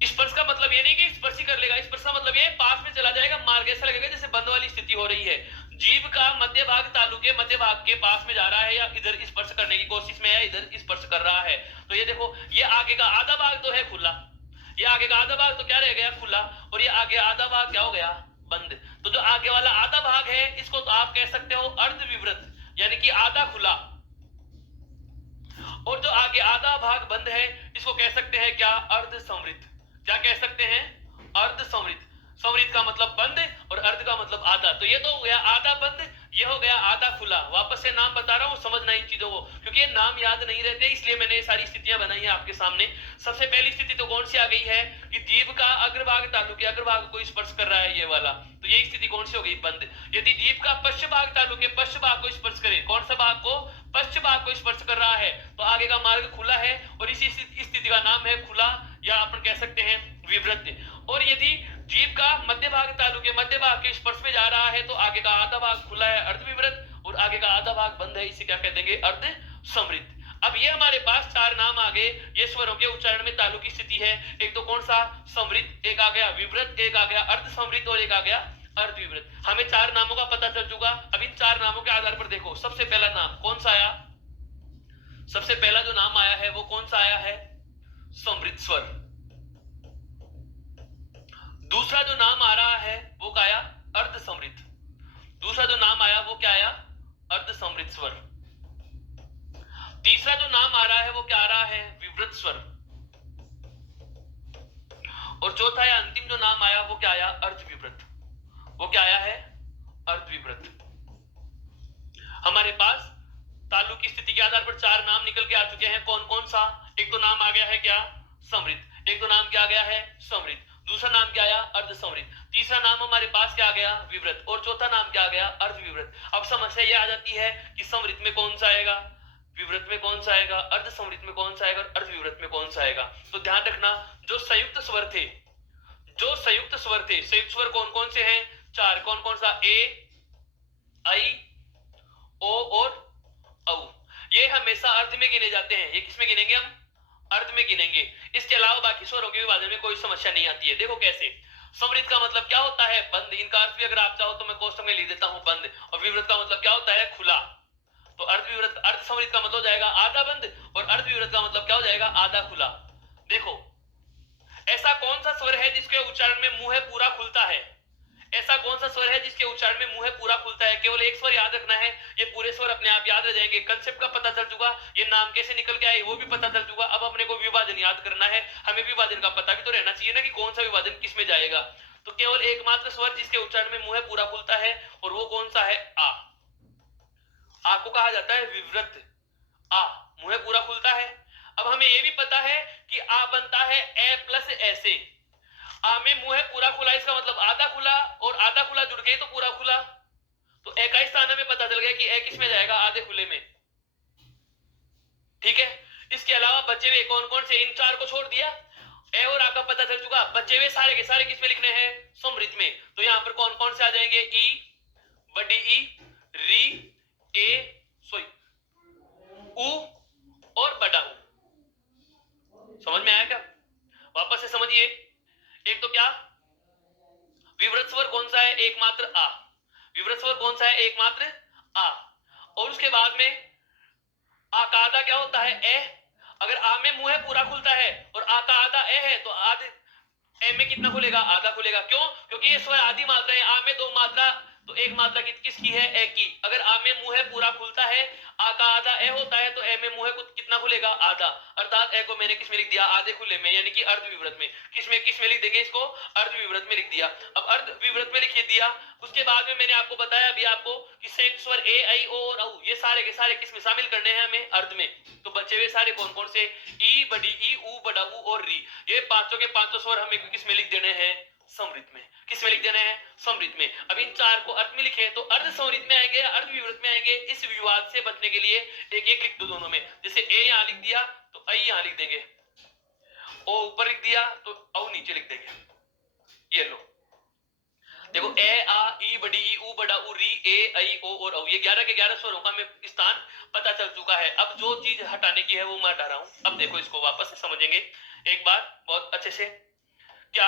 स्पर्श का मतलब ये नहीं कि स्पर्श ही कर लेगा, स्पर्श का मतलब ये पास में चला जाएगा, मार्ग ऐसा लगेगा जैसे बंद वाली स्थिति हो रही है। जीभ का मध्य भाग तालु के मध्य भाग के पास में जा रहा है या इधर स्पर्श करने की कोशिश में है, इधर स्पर्श कर रहा है। तो ये देखो, ये आगे का आधा भाग तो है खुला, ये आगे का आधा भाग तो क्या रह गया? खुला। और ये आगे आधा भाग क्या हो गया? बंद। तो जो आगे वाला आधा भाग है इसको तो आप कह सकते हो अर्ध विवृत, यानी कि आधा खुला। और जो आगे आधा भाग बंद है इसको कह सकते हैं क्या? अर्ध समृद्ध। क्या कह सकते हैं? अर्ध समृद्ध। समृद्ध का मतलब बंद और अर्ध का मतलब आधा। तो ये तो हो गया आधा बंद, ये हो गया आधा खुला। वापस से नाम बता रहा हूं, समझना इन चीजों को, क्योंकि ये नाम याद नहीं रहते, इसलिए मैंने ये सारी स्थितियां बनाई हैं आपके सामने। सबसे पहली स्थिति तो कौन सी आ गई है कि जीभ का अग्रभाग तालु के अग्रभाग को स्पर्श कर रहा है, ये वाला। तो ये स्थिति कौन सी हो गई, बंद। यदि जीभ का पश्च भाग तालु के पश्च भाग को स्पर्श करे, कौन सा भाग को, पश्च भाग को स्पर्श कर रहा है, तो आगे का मार्ग खुला है, और इसी स्थिति का नाम है खुला, या अपन कह सकते हैं विवृत। और यदि जीभ का मध्य भाग तालु के मध्य भाग के स्पर्श में जा रहा है, तो आगे का आधा भाग खुला है, अर्धविवृत, और आगे का आधा भाग बंद है, इसे क्या कह देंगे, अर्ध समृद्ध। अब ये हमारे पास चार नाम आ गए, ये स्वरों के उच्चारण में तालु की स्थिति है। एक तो कौन सा, समृद्ध, एक आ गया विवृत, एक आ गया अर्ध समृद्ध, और एक आ गया अर्धविवृत। हमें चार नामों का पता चल चुका। अब इन चार नामों के आधार पर देखो, सबसे पहला नाम कौन सा आया, सबसे पहला जो नाम आया है वो कौन सा आया है, समृद्ध स्वर। दूसरा जो नाम आ रहा है वो क्या आया, अर्ध समृद्ध। दूसरा जो नाम आया वो क्या आया, अर्ध समृद्ध स्वर। तीसरा जो नाम आ रहा है वो क्या आ रहा है, विवृत स्वर। और चौथा या अंतिम जो नाम आया वो क्या आया, अर्धविवृत। वो क्या आया है, अर्धविवृत। हमारे पास तालु की स्थिति के आधार पर चार नाम निकल के आ चुके हैं। कौन कौन सा, एक तो नाम आ गया है क्या, समृद्ध। एक तो नाम क्या आ गया है, समृद्ध। दूसरा नाम क्या आया, अर्ध समृद्ध। तीसरा नाम हमारे पास क्या आ गया, विवृत। और चौथा नाम क्या आ गया, अर्धविवृत। अब समस्या ये आ जाती है कि समृद्ध में कौन सा आएगा, विवृत में कौन सा आएगा, अर्ध समृद्ध में कौन सा आएगा, और अर्धविवृत में कौन सा आएगा। तो ध्यान रखना, जो संयुक्त स्वर थे, जो संयुक्त स्वर थे, संयुक्त स्वर कौन कौन से हैं, चार। कौन कौन सा, ए, आई, ओ और औ। ये हमेशा अर्ध में गिने जाते हैं। ये किस में गिनेंगे हम, अर्ध में गिनेंगे। इसके अलावा बाकी स्वरों के विभाजन में कोई समस्या नहीं आती है। देखो कैसे, समृद्ध का मतलब क्या होता है, बंद। इनका अर्थ भी अगर आप चाहो तो मैं कोष्टक में लिख देता हूं, बंद। और विवृत का मतलब क्या होता है, खुला। तो अर्धविवृत, अर्ध समृद्ध का मतलब जाएगा आधा बंद, और अर्धविवृत का मतलब क्या हो जाएगा, आधा खुला। देखो, ऐसा कौन सा स्वर है जिसके उच्चारण में मुंह पूरा खुलता है, ऐसा कौन सा स्वर है जिसके उच्चारण में मुंह पूरा खुलता है। केवल एक स्वर याद रखना है, ये पूरे स्वर अपने आप याद रह जाएंगे। कंसेप्ट का पता चल चुका, ये नाम कैसे निकल के आए वो भी पता चल चुका। अब अपने को विभाजन याद करना है। हमें विभाजन का पता भी तो रहना चाहिए ना कि कौन सा विभाजन किस में जाएगा। तो केवल एकमात्र स्वर जिसके उच्चारण में मुंह पूरा खुलता है, और वो कौन सा है, आ। आ को कहा जाता है विवृत। आ, मुंह पूरा खुलता है। अब हमें यह भी पता है कि आ बनता है ए प्लस ऐसे। आ में मुंह पूरा खुला, इसका मतलब आधा खुला, और आधा खुला जुड़ गए तो पूरा खुला। तो ए का स्थान में पता चल गया कि ए किस में जाएगा, आधे खुले में। ठीक है। इसके अलावा बचे हुए कौन कौन से, इन चार को छोड़ दिया, ए और आ का पता चल चुका। बचे हुए सारे के सारे किस में लिखने हैं, समृद्ध में। तो यहां पर कौन कौन से आ जाएंगे, ई, बड़ी ई, री, ए, सोई, उ और बड़ा उ। समझ में आया क्या, वापस से समझिए। एक तो क्या, विवृत स्वर कौन सा है, एकमात्र आ। विवृत स्वर कौन सा है, एकमात्र आ। और उसके बाद में आ का आधा क्या होता है, ए। अगर आ में मुंह पूरा खुलता है और आ का आधा ए है, तो आधे ए में कितना खुलेगा, आधा खुलेगा। क्यों, क्योंकि ये स्वर आधी मात्रा है। आ में दो मात्रा, तो एक मात्रा किसकी है, ए की। अगर आ में मुंह पूरा खुलता है, आ का आधा ए होता है, तो ए में मुंह कितना खुलेगा, आधा। अर्थात ए को मैंने किस में लिख दिया, आधे खुले में, यानी कि अर्धविवृत में। किस में लिख देंगे इसको, अर्धविवृत में लिख दिया। अब अर्धविवृत में लिख दिया। उसके बाद में मैंने आपको बताया अभी आपको कि संयुक्त स्वर ए, आई, ओ और औ, ये सारे के सारे किस में शामिल करने हैं हमें, अर्ध में। तो बचे हुए सारे कौन कौन से, ई, बड़ी ई, उ, बड़ा उ और री। ये पांचों के पांचों स्वर हमें किस में लिख देने हैं, समृद्ध में। किस में लिख देना है, समृद्ध में। अब इन चार को अर्थ में लिखे तो अर्ध समृद्ध में आएंगे, अर्ध विवृत में आएंगे। इस विवाद से बचने के लिए एक एक लिख दो दोनों में। जैसे ए यहां लिख दिया तो आई यहां लिख देंगे, ओ ऊपर लिख दिया तो औ नीचे लिख देंगे। ये लो, देखो ए, आ, ई, बड़ी ई, उ, बड़ा उ, री, ए, आई, ओ और औ। ये 11 के 11 स्वरों का हमें स्थान पता चल चुका है। अब जो चीज हटाने की है वो मैं हटा रहा हूं। अब देखो, इसको वापस से समझेंगे एक बार बहुत अच्छे से। क्या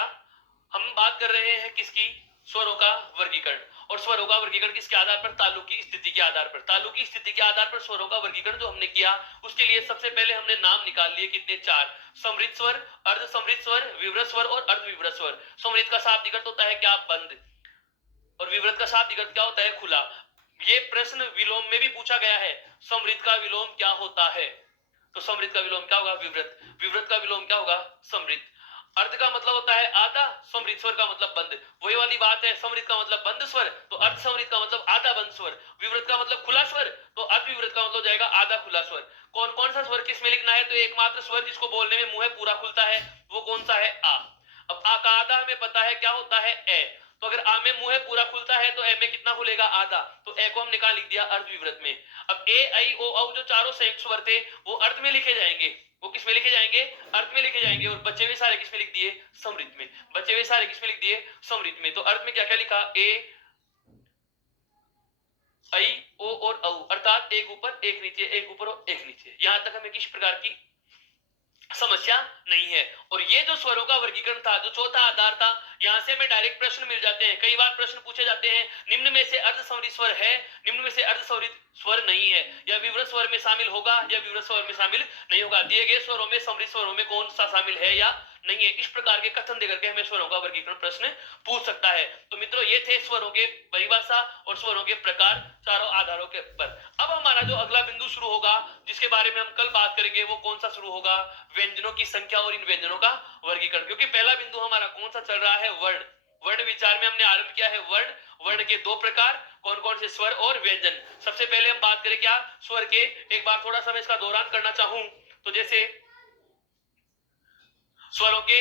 हम बात कर रहे हैं, किसकी, स्वरों का वर्गीकरण। और स्वरों का वर्गीकरण किसके आधार पर, तालु की स्थिति के आधार पर। तालु की स्थिति के आधार पर स्वरों का वर्गीकरण जो हमने किया, उसके लिए सबसे पहले हमने नाम निकाल लिए, कितने, चार। समृद्ध स्वर, अर्ध समृद्ध स्वर, विवृत स्वर और अर्धविवृत स्वर। समृद्ध का शाब्दिक अर्थ होता है क्या, बंद। और विवृत का शाब्दिक अर्थ क्या होता है, खुला। ये प्रश्न विलोम में भी पूछा गया है, समृद्ध का विलोम क्या होता है। तो समृद्ध का विलोम क्या होगा, विवृत। विवृत का विलोम क्या होगा, समृद्ध। अर्ध का मतलब होता है आधा, समृद्ध स्वर का मतलब बंद। वही वाली बात है, समृद्ध का मतलब बंद स्वर, तो अर्ध समृद्ध का मतलब आधा बंद स्वर। विवृत का मतलब खुला स्वर, तो अर्ध विवृत का मतलब जाएगा आधा खुला स्वर। कौन कौन सा स्वर किस में लिखना है? तो एकमात्र स्वर जिसको बोलने में मुंह पूरा खुलता है वो कौन सा है? आ। अब आ का आधा हमें पता है क्या होता है? ए। तो अगर आ में मुंह पूरा खुलता है तो ए में कितना खुलेगा? आधा। तो ए को हम निकाल लिख दिया अर्ध विवृत में। अब ए आई ओ औ जो चारों संयुक्त स्वर थे वो अर्ध में लिखे जाएंगे। वो किस में लिखे जाएंगे? अर्थ में लिखे जाएंगे। और बचे हुए सारे किस में लिख दिए? समृद्ध में। बचे हुए सारे किस में लिख दिए? समृद्ध में। तो अर्थ में क्या क्या लिखा? ए आई ओ और औ, अर्थात एक ऊपर एक नीचे, एक ऊपर और एक नीचे। यहां तक हमें किस प्रकार की समस्या नहीं है। और ये जो स्वरों का वर्गीकरण था, जो चौथा आधार था, यहां से हमें डायरेक्ट प्रश्न मिल जाते हैं। कई बार प्रश्न पूछे जाते हैं, निम्न में से अर्ध समृद्ध स्वर है, निम्न में से अर्ध समृद्ध स्वर नहीं है, या विवृत स्वर में शामिल होगा या विवृत स्वर में शामिल नहीं होगा। दिए गए स्वरों में समृद्ध स्वरों में कौन सा शामिल है या नहीं है, इस प्रकार के कथन देकर के हमें स्वरों का वर्गीकरण प्रश्न पूछ सकता है। तो मित्रों ये थे स्वरों के परिभाषा और स्वरों के प्रकार चारों आधारों के ऊपर। अब हमारा जो अगला बिंदु शुरू होगा, जिसके बारे में हम कल बात करेंगे, वो कौन सा शुरू होगा? व्यंजनों की संख्या और इन व्यंजनों का वर्गीकरण। क्योंकि पहला बिंदु हमारा कौन सा चल रहा है? वर्ण। वर्ण विचार में हमने आरंभ किया है वर्ण। वर्ण के दो प्रकार, कौन कौन से? स्वर और व्यंजन। सबसे पहले हम बात करें क्या? स्वर के। एक बार थोड़ा सा मैं इसका दौरान करना चाहूं तो जैसे स्वरों के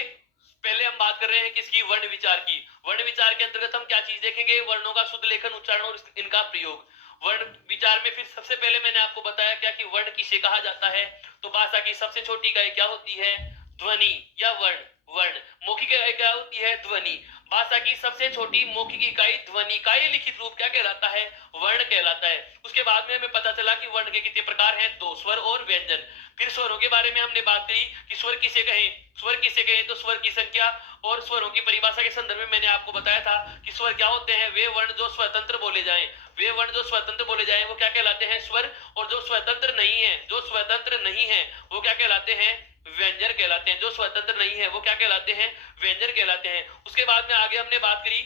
पहले हम बात कर रहे हैं किसकी? वर्ण विचार की। वर्ण विचार के अंतर्गत हम क्या चीज देखेंगे? वर्णों का शुद्ध लेखन, उच्चारण और इनका प्रयोग। वर्ण विचार में फिर सबसे पहले मैंने आपको बताया क्या कि वर्ण किसे कहा जाता है? तो भाषा की सबसे छोटी इकाई क्या होती है? ध्वनि या वर्ण। वर्ण मौखिक इकाई क्या होती है? ध्वनि। भाषा की सबसे छोटी मौखिक इकाई ध्वनि का ये लिखित रूप क्या कहलाता है? वर्ण कहलाता है। उसके बाद में हमें पता चला कि वर्ण के कितने प्रकार हैं? दो, स्वर और व्यंजन। फिर स्वरों के बारे में हमने बात करी कि स्वर किसे कहें। स्वर किसे कहें? तो स्वर की संख्या और स्वरों की परिभाषा के संदर्भ में मैंने आपको बताया था कि स्वर क्या होते हैं? वे वर्ण जो स्वतंत्र बोले जाएं। वे वर्ण जो स्वतंत्र बोले जाएं वो क्या कहलाते हैं? स्वर। और जो स्वतंत्र नहीं है, जो स्वतंत्र नहीं है वो क्या कहलाते हैं? व्यंजन कहलाते हैं। जो स्वतंत्र नहीं है वो क्या कहलाते हैं? व्यंजन कहलाते हैं। उसके बाद में आगे हमने बात करी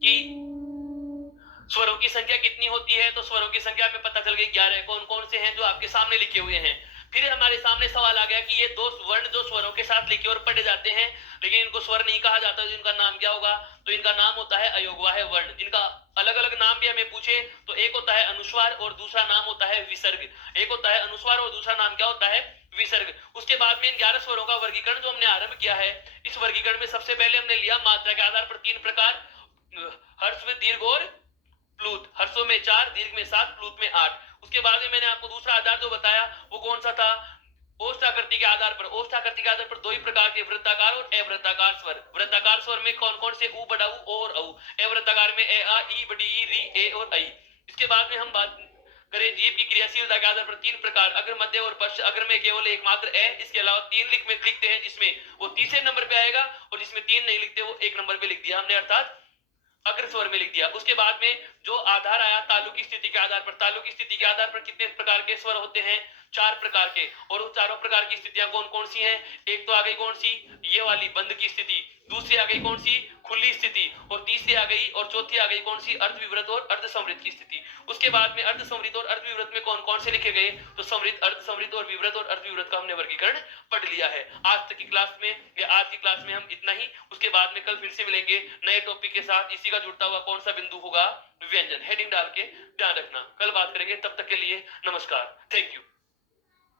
कि स्वरों की संख्या कितनी होती है? तो स्वरों की संख्या में पता चल गई 11। कौन कौन से हैं? जो आपके सामने लिखे हुए हैं। फिर हमारे सामने सवाल आ गया कि ये दो वर्ण जो स्वरों के साथ लिखे और पढ़े जाते हैं लेकिन इनको स्वर नहीं कहा जाता, जिनका नाम क्या होगा? तो इनका नाम होता है अयोगवाह वर्ण। जिनका अलग अलग नाम भी हमें पूछे तो एक होता है अनुस्वार और दूसरा नाम होता है विसर्ग। एक होता है अनुस्वार और दूसरा नाम क्या होता है? विसर्ग। उसके बाद में इन 11 स्वरों का वर्गीकरण जो हमने आरंभ किया है, इस वर्गीकरण में सबसे पहले हमने लिया मात्रा के आधार पर 3 प्रकार, हर्ष, दीर्घ और प्लूत। हर्षों में 4, दीर्घ में 7, प्लूत में 8। उसके बाद में मैंने आपको दूसरा आधार जो बताया वो कौन सा था? ओष्ठाकृति के आधार पर। ओष्ठाकृति के आधार पर दो ही प्रकार के, वृत्ताकार और अवृत्ताकार स्वर। वृत्ताकार स्वर में कौन कौन से? उ बड़ा उ और औ। अवृत्ताकार में ए आ ई बड़ी ई री ए और आई। इसके बाद में हम बात करें जीव की क्रियाशीलता के आधार पर 3 प्रकार, अग्र, मध्य और पश्च। अग्र में केवल एकमात्र ए, इसके अलावा 3 लिखते हैं जिसमें वो तीसरे नंबर पे आएगा, और जिसमें 3 नहीं लिखते वो 1 नंबर पे लिख दिया हमने, अर्थात अग्र स्वर में लिख दिया। उसके बाद में जो आधार आया तालु की स्थिति के आधार पर। तालु की स्थिति के आधार पर कितने प्रकार के स्वर होते हैं? 4 प्रकार के। और उन चारों प्रकार की स्थितियां कौन कौन सी हैं? एक तो आ गई कौन सी? ये वाली बंद की स्थिति। दूसरी आ गई कौन सी? खुली स्थिति। और तीसरी आ गई और चौथी आ गई कौन सी? अर्ध विवृत और अर्ध समृद्ध की स्थिति। उसके बाद में अर्ध समृद्ध और अर्ध विवृत में कौन कौन से लिखे गए? तो समृद्ध, अर्ध समृद्ध और विवृत और अर्ध विवृत का हमने वर्गीकरण पढ़ लिया है। आज तक की क्लास में या आज की क्लास में हम इतना ही। उसके बाद में कल फिर से मिलेंगे नए टॉपिक के साथ। इसी का जुड़ता हुआ कौन सा बिंदु होगा? व्यंजन। हेडिंग डाल के ध्यान रखना। कल बात करेंगे, तब तक के लिए नमस्कार, थैंक यू।